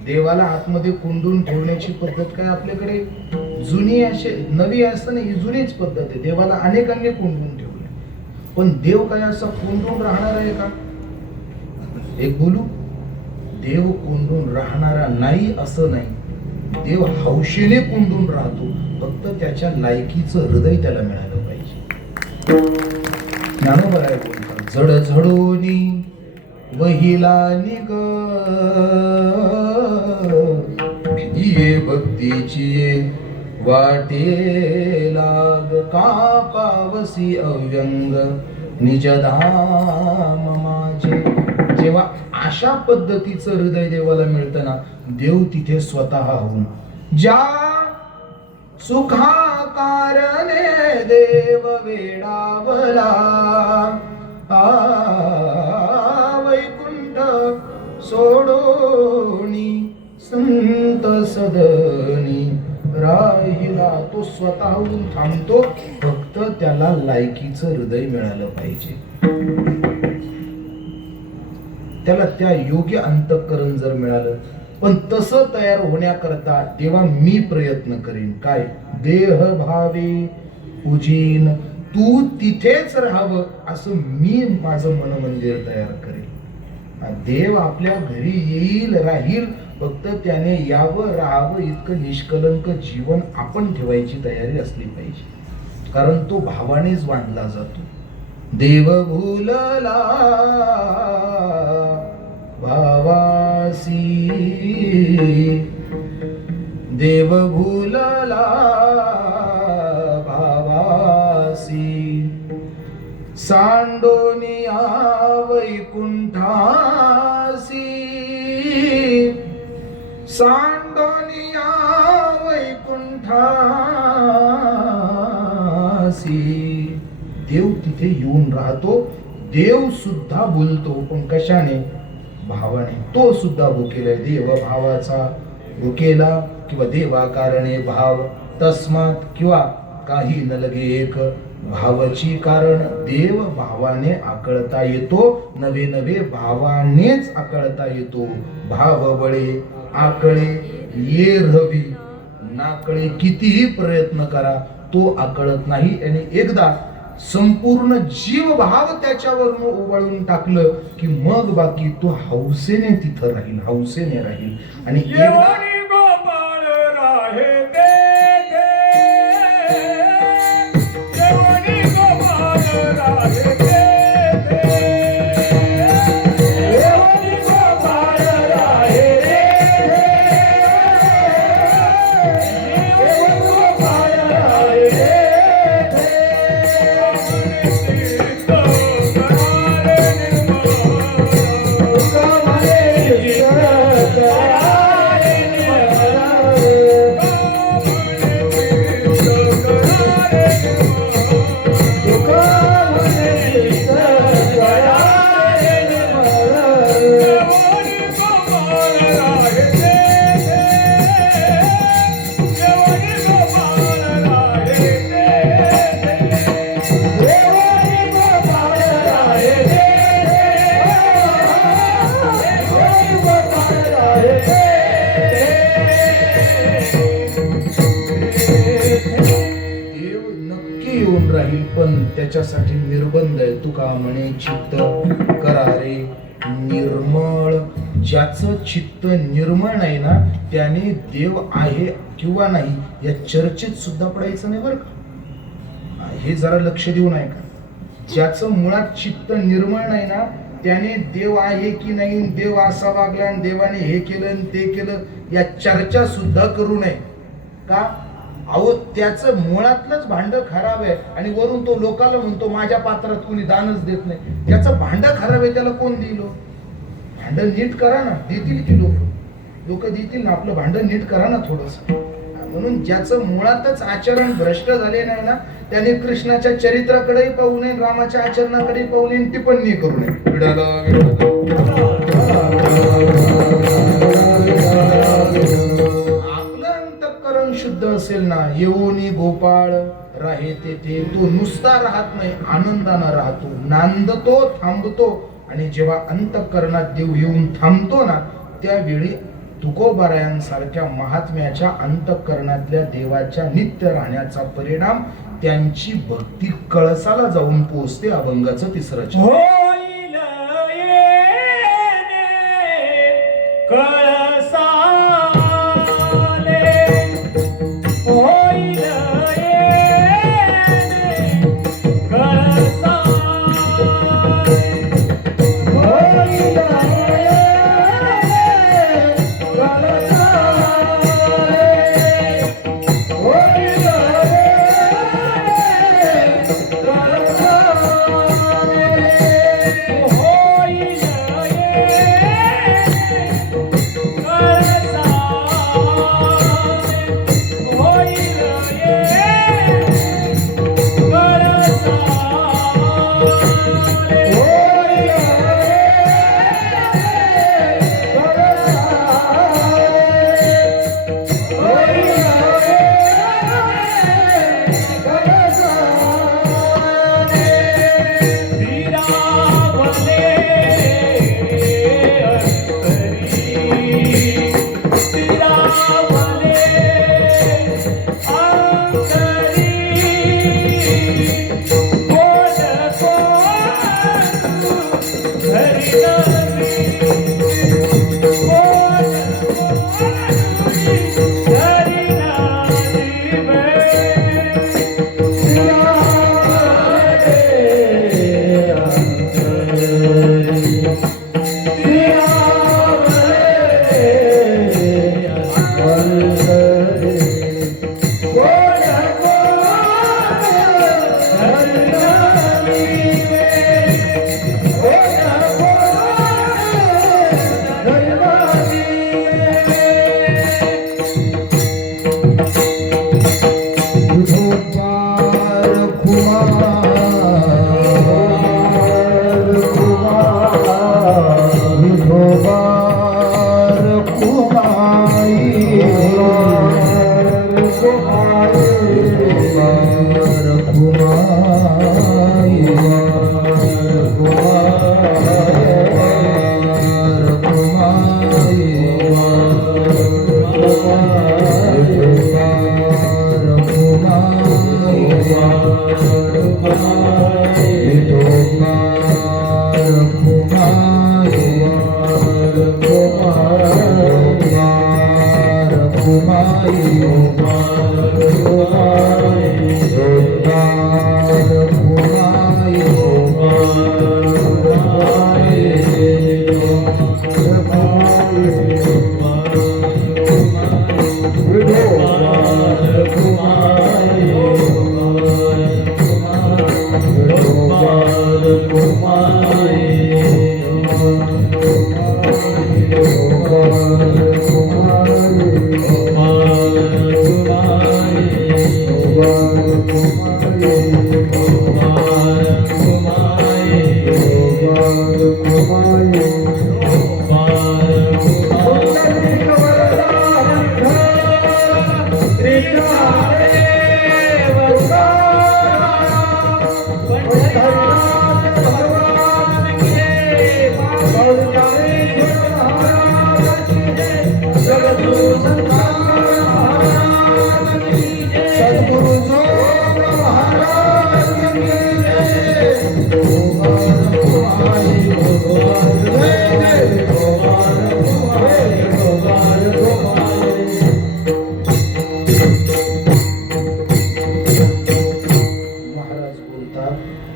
देवाला आतमध्ये कोंडून ठेवण्याची पद्धत काय आपल्याकडे? जुनी अशी नवी असं नाही, ही जुनीच पद्धत आहे. देवाला अनेकांनी कोंडून ठेवले, पण देव काय असा कोंडून राहणार आहे का? एक बोलू, देव कोंडून राहणारा नाही असं नाही. देव हौशेने कोंडून राहतो, फक्त त्याच्या लायकीचं हृदय त्याला मिळालं पाहिजे. ज्ञानोबराय बोलतात, जड झडोनी वहिला निग ये भक्तीची वाटे लाग, का पावसी अव्यंग निजधाम माझे. जेव्हा अशा पद्धतीचं हृदय देवाला मिळतं ना, देव तिथे स्वतः होऊन, ज्या सुखा कारणे देव वेडावला, वैकुंठ सोडोनी संत सदनी राहिला. तो स्वतःहून थांबतो, फक्त त्याला लायकीचं हृदय मिळालं पाहिजे. त्याला त्या योग्य अंतःकरण जर मिळालं. पण तसं तयार होण्याकरता तेव्हा मी प्रयत्न करीन. काय? देह भावे पूजीन, तू तिथेच राहावं असं मी माझं मनमंदिर तयार करेन. देव आपल्या घरी येईल, राहील, फक्त त्याने यावं, राहावं इतकं निष्कलंक जीवन आपण ठेवायची तयारी असली पाहिजे. कारण तो भावानेच बांधला जातो. देव भूलला भावासी, देव भूलला भावासी, सांडोनिया वैकुंठासी, सांडोनिया वैकुंठासी. देव तिथे येऊन राहतो. देव सुद्धा बोलतो, पण कशाने? भावाने. तो सुद्धा भुकेला, देव भावाचा भुकेला, किंवा देवा कारणे भाव तस्मात, किंवा काही न लगे एक भावाची कारण. देव भावाने आकळता येतो, नवे नवे भावानेच आकळता येतो. भाव बळे आकळे ये रवी, नाकळे कितीही प्रयत्न करा तो आकळत नाही. आणि एकदा संपूर्ण जीव भाव त्याच्यावरून ओवाळून टाकलं की मग बाकी तो हौसेने तिथं राहील, हौसेने राहील. आणि गोपाळ राहे तेथे, देवानी गोपाळ राहे तेथे, देवानी गोपाळ राहे तेथे, देवानी गोपाळ राहे तेथे. पण त्याच्यासाठी निर्बंध आहे. तुका म्हणे चित्त करारे निर्मळ. ज्याचं चित्त निर्मळ नाही ना, त्याने देव आहे किंवा नाही या चर्चेत सुद्धा पडायचं नाही बरं का. हे जरा लक्ष देऊन ऐका. ज्याचं मुळात चित्त निर्मळ नाही ना, त्याने देव आहे की नाही, देव असा वागला आणि देवाने हे केलं आणि ते केलं या चर्चा सुद्धा करू नये. का? अहो, त्याचं मुळातलंच भांड खराब आहे आणि वरून तो लोकाला म्हणतो माझ्या पात्रात कोणी दानच देत नाही. त्याचं भांड खराब आहे, त्याला कोण देईल? भांड नीट करा ना, देतील की लोक देतील ना. आपलं भांड नीट करा ना थोडस. म्हणून ज्याचं मुळातच आचरण भ्रष्ट झाले नाही ना, त्याने कृष्णाच्या चरित्राकडेही पाहू नये, रामाच्या आचरणाकडे पाहू नये, टिप्पणी करू नये. आपलं अंतःकरण शुद्ध असेल ना, येऊनी गोपाळ राहे तेथे, तो नुसता राहत नाही, आनंदानं राहतो, नांदतो, थांबतो, आणि जेव्हा अंतःकरणात देव येऊन थांबतो ना, त्यावेळी तुकोबारायांसारख्या महात्म्याच्या अंतःकरणातल्या देवाच्या नित्य राहण्याचा परिणाम त्यांची भक्ती कळसाला जाऊन पोहोचते. अभंगाचं तिसरं चरण. होईल येणे कळसाले, होईल येणे कळसाले, होईल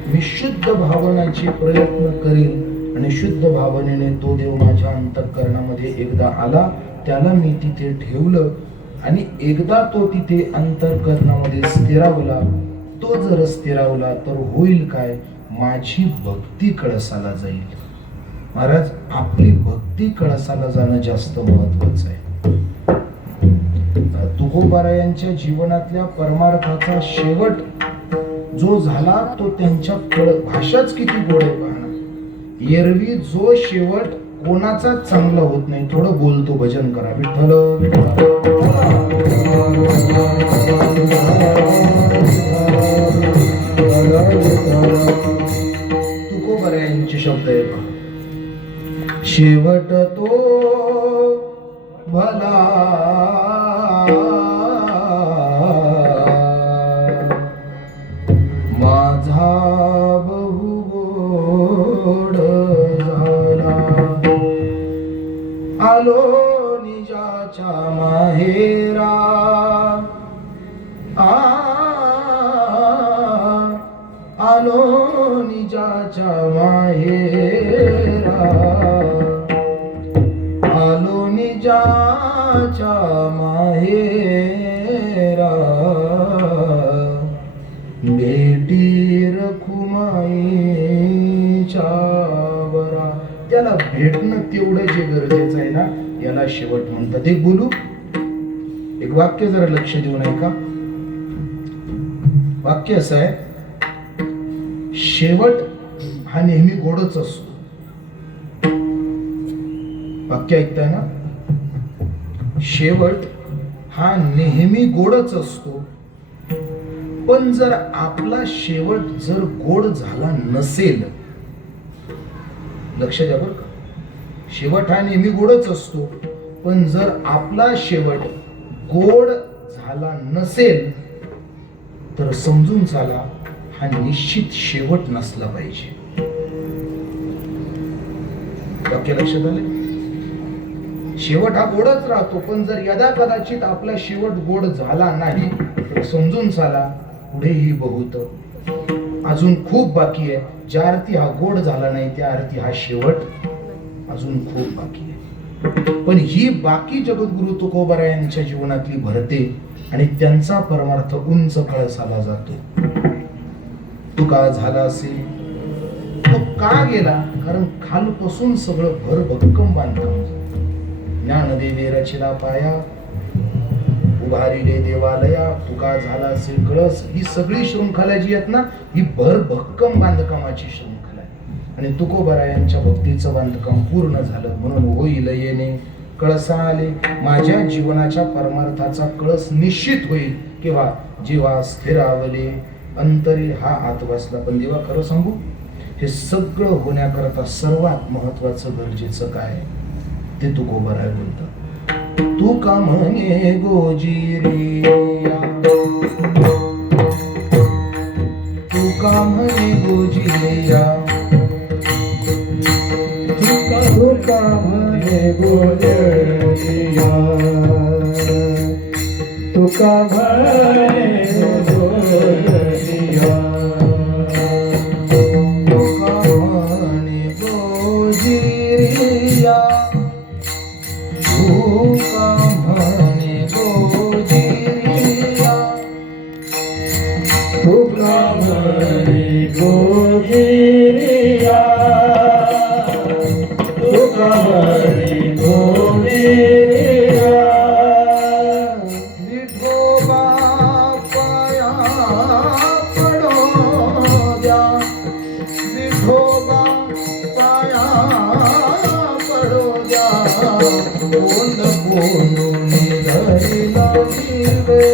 मी शुद्ध भावनाची प्रयत्न करीन आणि शुद्ध भावनेने तो देव माझ्या अंतःकरणामध्ये एकदा आला, त्याला मी तिथे ठेवलं आणि एकदा तो तिथे अंतःकरणामध्ये स्थिरावला. तो जर स्थिरावला तर होईल काय, माझी भक्ती कळसाला जाईल. महाराज, आपली भक्ती कळसाला जाणं जास्त महत्वाचं आहे. तुकोबारायांच्या जीवनातल्या परमार्थाचा शेवट जो झाला तो त्यांच्या भाषाच किती गोड आहे पाहणं. एरवी जो शेवट कोणाचा चांगला होत नाही. थोडं बोलतो, भजन करा. विठ्ठल तुकोबारायांचे शब्द आहे. शेवट तो भला माझा बहु गोड झाला आलो निजाच्या माहेरा आलो निजाच्या माहेरा आलो निजाच्या माहेरा भेटी रखुमाईच्या वरा. त्याला भेटणं तेवढं जे गरजेचं आहे ना याला शेवट म्हणतात. एक बोलू, एक वाक्य जरा लक्ष देऊन ऐका. वाक्य असं आहे, शेवट हा नेहमी गोडच असतो. वाक्य ऐकताय ना, शेवट हा नेहमी गोडच असतो. पण जर आपला शेवट जर गोड झाला नसेल, लक्ष द्या बरं का, शेवट हा नेहमी गोडच असतो. पण जर आपला शेवट गोड झाला नसेल तर समजून चाला हा निश्चित शेवट नसला पाहिजे. वाक्य लक्षात आले? शेवट हा गोडच राहतो, पण जर यदा कदाचित आपला शेवट गोड झाला नाही तर समजून चाला पुढेही बहुत अजून खूप बाकी आहे. ज्या अर्थी हा गोड झाला नाही त्या अर्थी हा शेवट अजून खूप बाकी आहे. पण ही बाकी जगद्गुरु तुकोबा यांच्या जीवनातली भरते आणि त्यांचा परमार्थ उंच कळसाला जातो. तुका झाला असेल, तो का गेला? कारण खालपासून सगळं भर भक्कम बांधकाम. ज्ञानदेवे रचिला पाया, उभारिले देवालया, तुका झाला असेल कळस. ही सगळी शृंखला जी आहेत ना, ही भर भक्कम बांधकामाची शृंखला आहे. आणि तुकोबा यांच्या भक्तीचं बांधकाम पूर्ण झालं म्हणून होईल येणे कळसा आले. माझ्या जीवनाच्या परमार्थाचा कळस निश्चित होईल केव्हा? जेव्हा स्थिरावले अंतरी हा आत बसला. पण देवा खरं सांगू, हे सगळं होण्याकरता सर्वात महत्वाचं गरजेचं काय ते तुकोबा बोलतात. तू का म्हणे गोजिरिया, तू का म्हणे गोजिरिया, तू का म्हणे गोजिरिया, तू का म्हणे गोजिरिया, तू का म्हणे गोजिरिया, तू का म्हणे गोजिरिया, तू का म्हणे गोजिरिया, तू का म्हणे गोजिरिया. विठोबा पाया पडो द्या, विठोबा पाया पडो द्या. कोण कोण धरिला जीवे,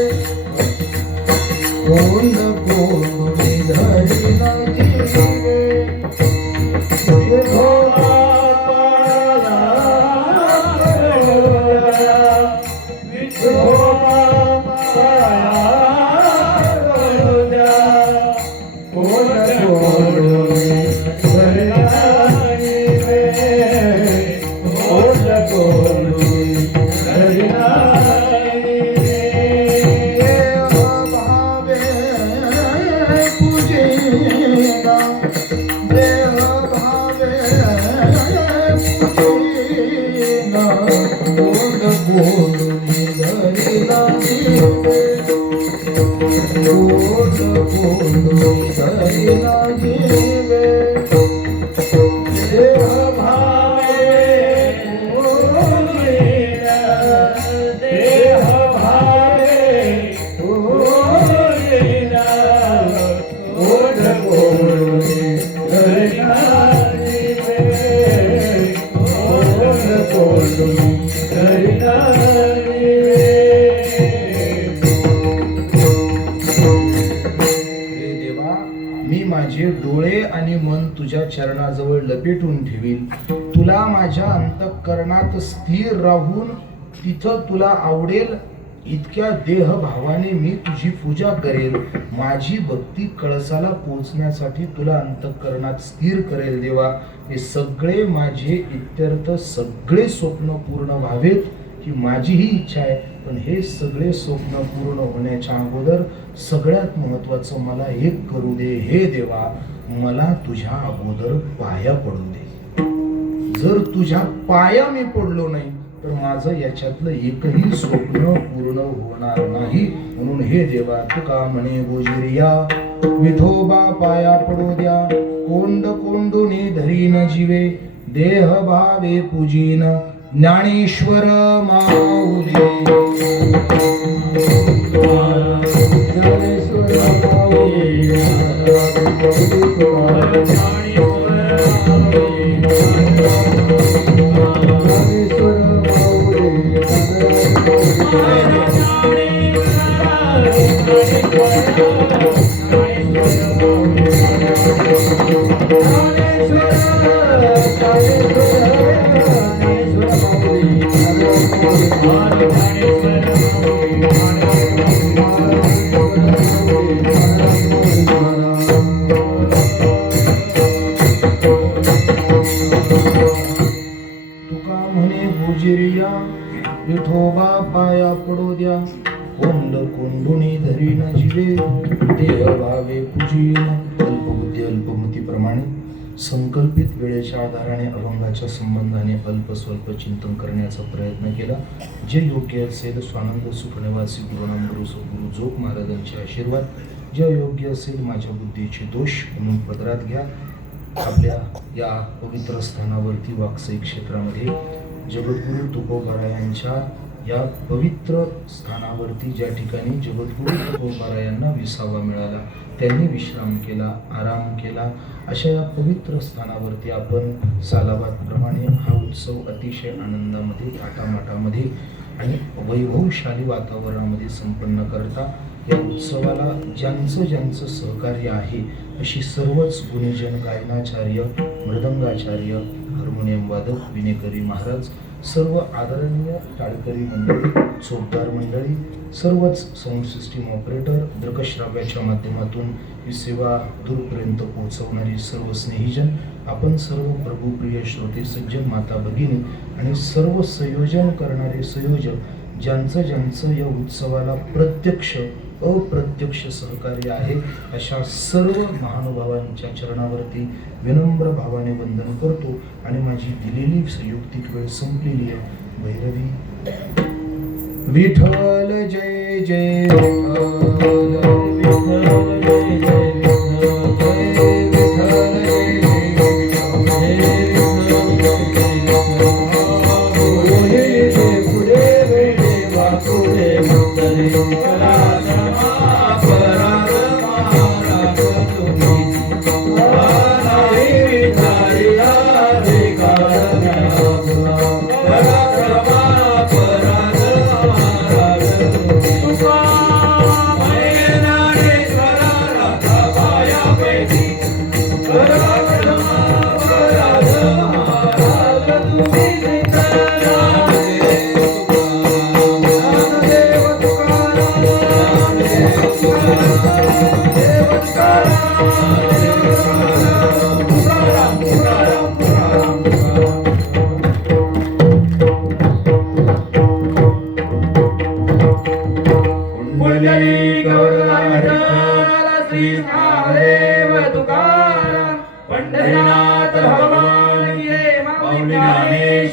कोण कोण धरिला जीवे. विठोबा पाया पडो द्या, विठोबा पाया पडो द्या. कोण कोण धरिला जीवे, कोण कोण धरिला जीवे. देह भावे पूजेना, देह भावे पूजेना. कोण बोलून धरिला जीवे, कोण बोलून धरिला जीवे. देह भावे पूजेना, देह भावे पूजेना. कोण कोण धरिला जीवे, कोण कोण धरिला जीवे. हे देवा, मी माझे डोळे आणि मन तुझ्या चरणाजवळ लपेटून ठेवील. तू तुला माझ्या अंतःकरणात स्थिर राहून तिथं तुला आवडेल इतक्या देहभावाने मी तुझी पूजा करेल. माझी भक्ती कळसाला पोचण्यासाठी तुला अंतःकरणात स्थिर करेल देवा. हे सगळे माझे इत्यर्थ सगळे स्वप्न पूर्ण व्हावेत ही माझीही इच्छा आहे. पण हे सगळे स्वप्न पूर्ण होण्याच्या अगोदर सगळ्यात महत्वाचं मला एक करू दे. हे देवा, मला तुझ्या अगोदर पाया पडू दे. जर तुझ्या पाया मी पडलो नाही तर माझं याच्यातलं एकही स्वप्न पूर्ण होणार नाही. म्हणून हे देवा, तुका म्हणे गोजिरिया, विठोबा पाया पडू द्या. कोंड कोंडुनी धरीन जीवे, देह भावे पूजीन ज्ञानेश्वर माऊली. तुका म्हणे गुजिरिया, विठोबा पाया पडू द्या. कोंड कोंडुनी धरीन जीवे, देह भावे पूजीन. अल्पबुद्धी अल्पमतीप्रमाणे संकल्पित वेळेच्या आधाराने अभंगाच्या संबंधाने अल्प स्वल्प चिंतन करण्याचा प्रयत्न केला. जे योग्य असेल स्वानंद सुखनिवासी गुरुनाम गुरु सद्गुरु जोग महाराजांचे आशीर्वाद, जे योग्य असेल माझ्या बुद्धीचे दोष म्हणून पदरात घ्या. आपल्या या पवित्र स्थानावरती वाकसई क्षेत्रामध्ये जगद्गुरु तुकोबारायांच्या या पवित्र स्थानावरती ज्या ठिकाणी जगद्गुरु तुकोबारायांना विसावा मिळाला, त्यांनी विश्राम केला, आराम केला, अशा या पवित्र स्थानावरती आपण सालाबादप्रमाणे हा उत्सव अतिशय आनंदामध्ये, थाटामाटामध्ये आणि वैभवशाली वातावरणामध्ये संपन्न करता या उत्सवाला ज्यांचं ज्यांचं सहकार्य आहे अशी सर्वच गुणीजन, गायनाचार्य, मृदंगाचार्य, हार्मोनियम वादक, विनेकरी महाराज, सर्व आदरणीय टाळकरी मंडळी, चोपदार मंडळी, सर्वच साऊंड सिस्टीम ऑपरेटर, दृकश्राव्याच्या माध्यमातून ही सेवा दूरपर्यंत पोहोचवणारी सर्व स्नेहीजन, आपण सर्व प्रभुप्रिय श्रोते सज्जन, माता भगिनी आणि सर्व संयोजन करणारे संयोजक, ज्यांचं ज्यांचं या उत्सवाला प्रत्यक्ष अप्रत्यक्ष सहकार्य आहे, अशा सर्व महानुभावांच्या चरणावरती विनम्र भावाने वंदन करतो आणि माझी दिलेली संयुक्तिक वेळ संपलेली आहे. भैरवी. विठ्ठल जय जय विठ्ठल, विठ्ठल जय जय